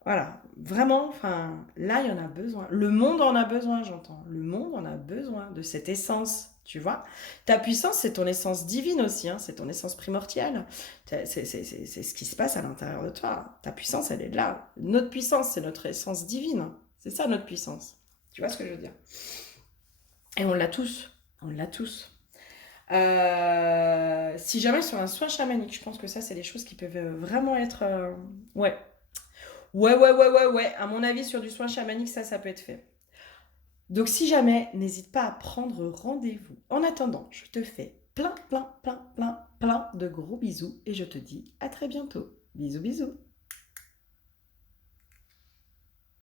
Voilà, vraiment, enfin, là, il y en a besoin. Le monde en a besoin, j'entends. Le monde en a besoin de cette essence, tu vois. Ta puissance, c'est ton essence divine aussi, hein, c'est ton essence primordiale. C'est ce qui se passe à l'intérieur de toi. Ta puissance, elle est là. Notre puissance, c'est notre essence divine. C'est ça, notre puissance. Tu vois ce que je veux dire? Et on l'a tous. On l'a tous. Si jamais sur un soin chamanique, je pense que ça, c'est des choses qui peuvent vraiment être... Ouais. Ouais. À mon avis, sur du soin chamanique, ça peut être fait. Donc, si jamais, n'hésite pas à prendre rendez-vous. En attendant, je te fais plein de gros bisous et je te dis à très bientôt. Bisous, bisous.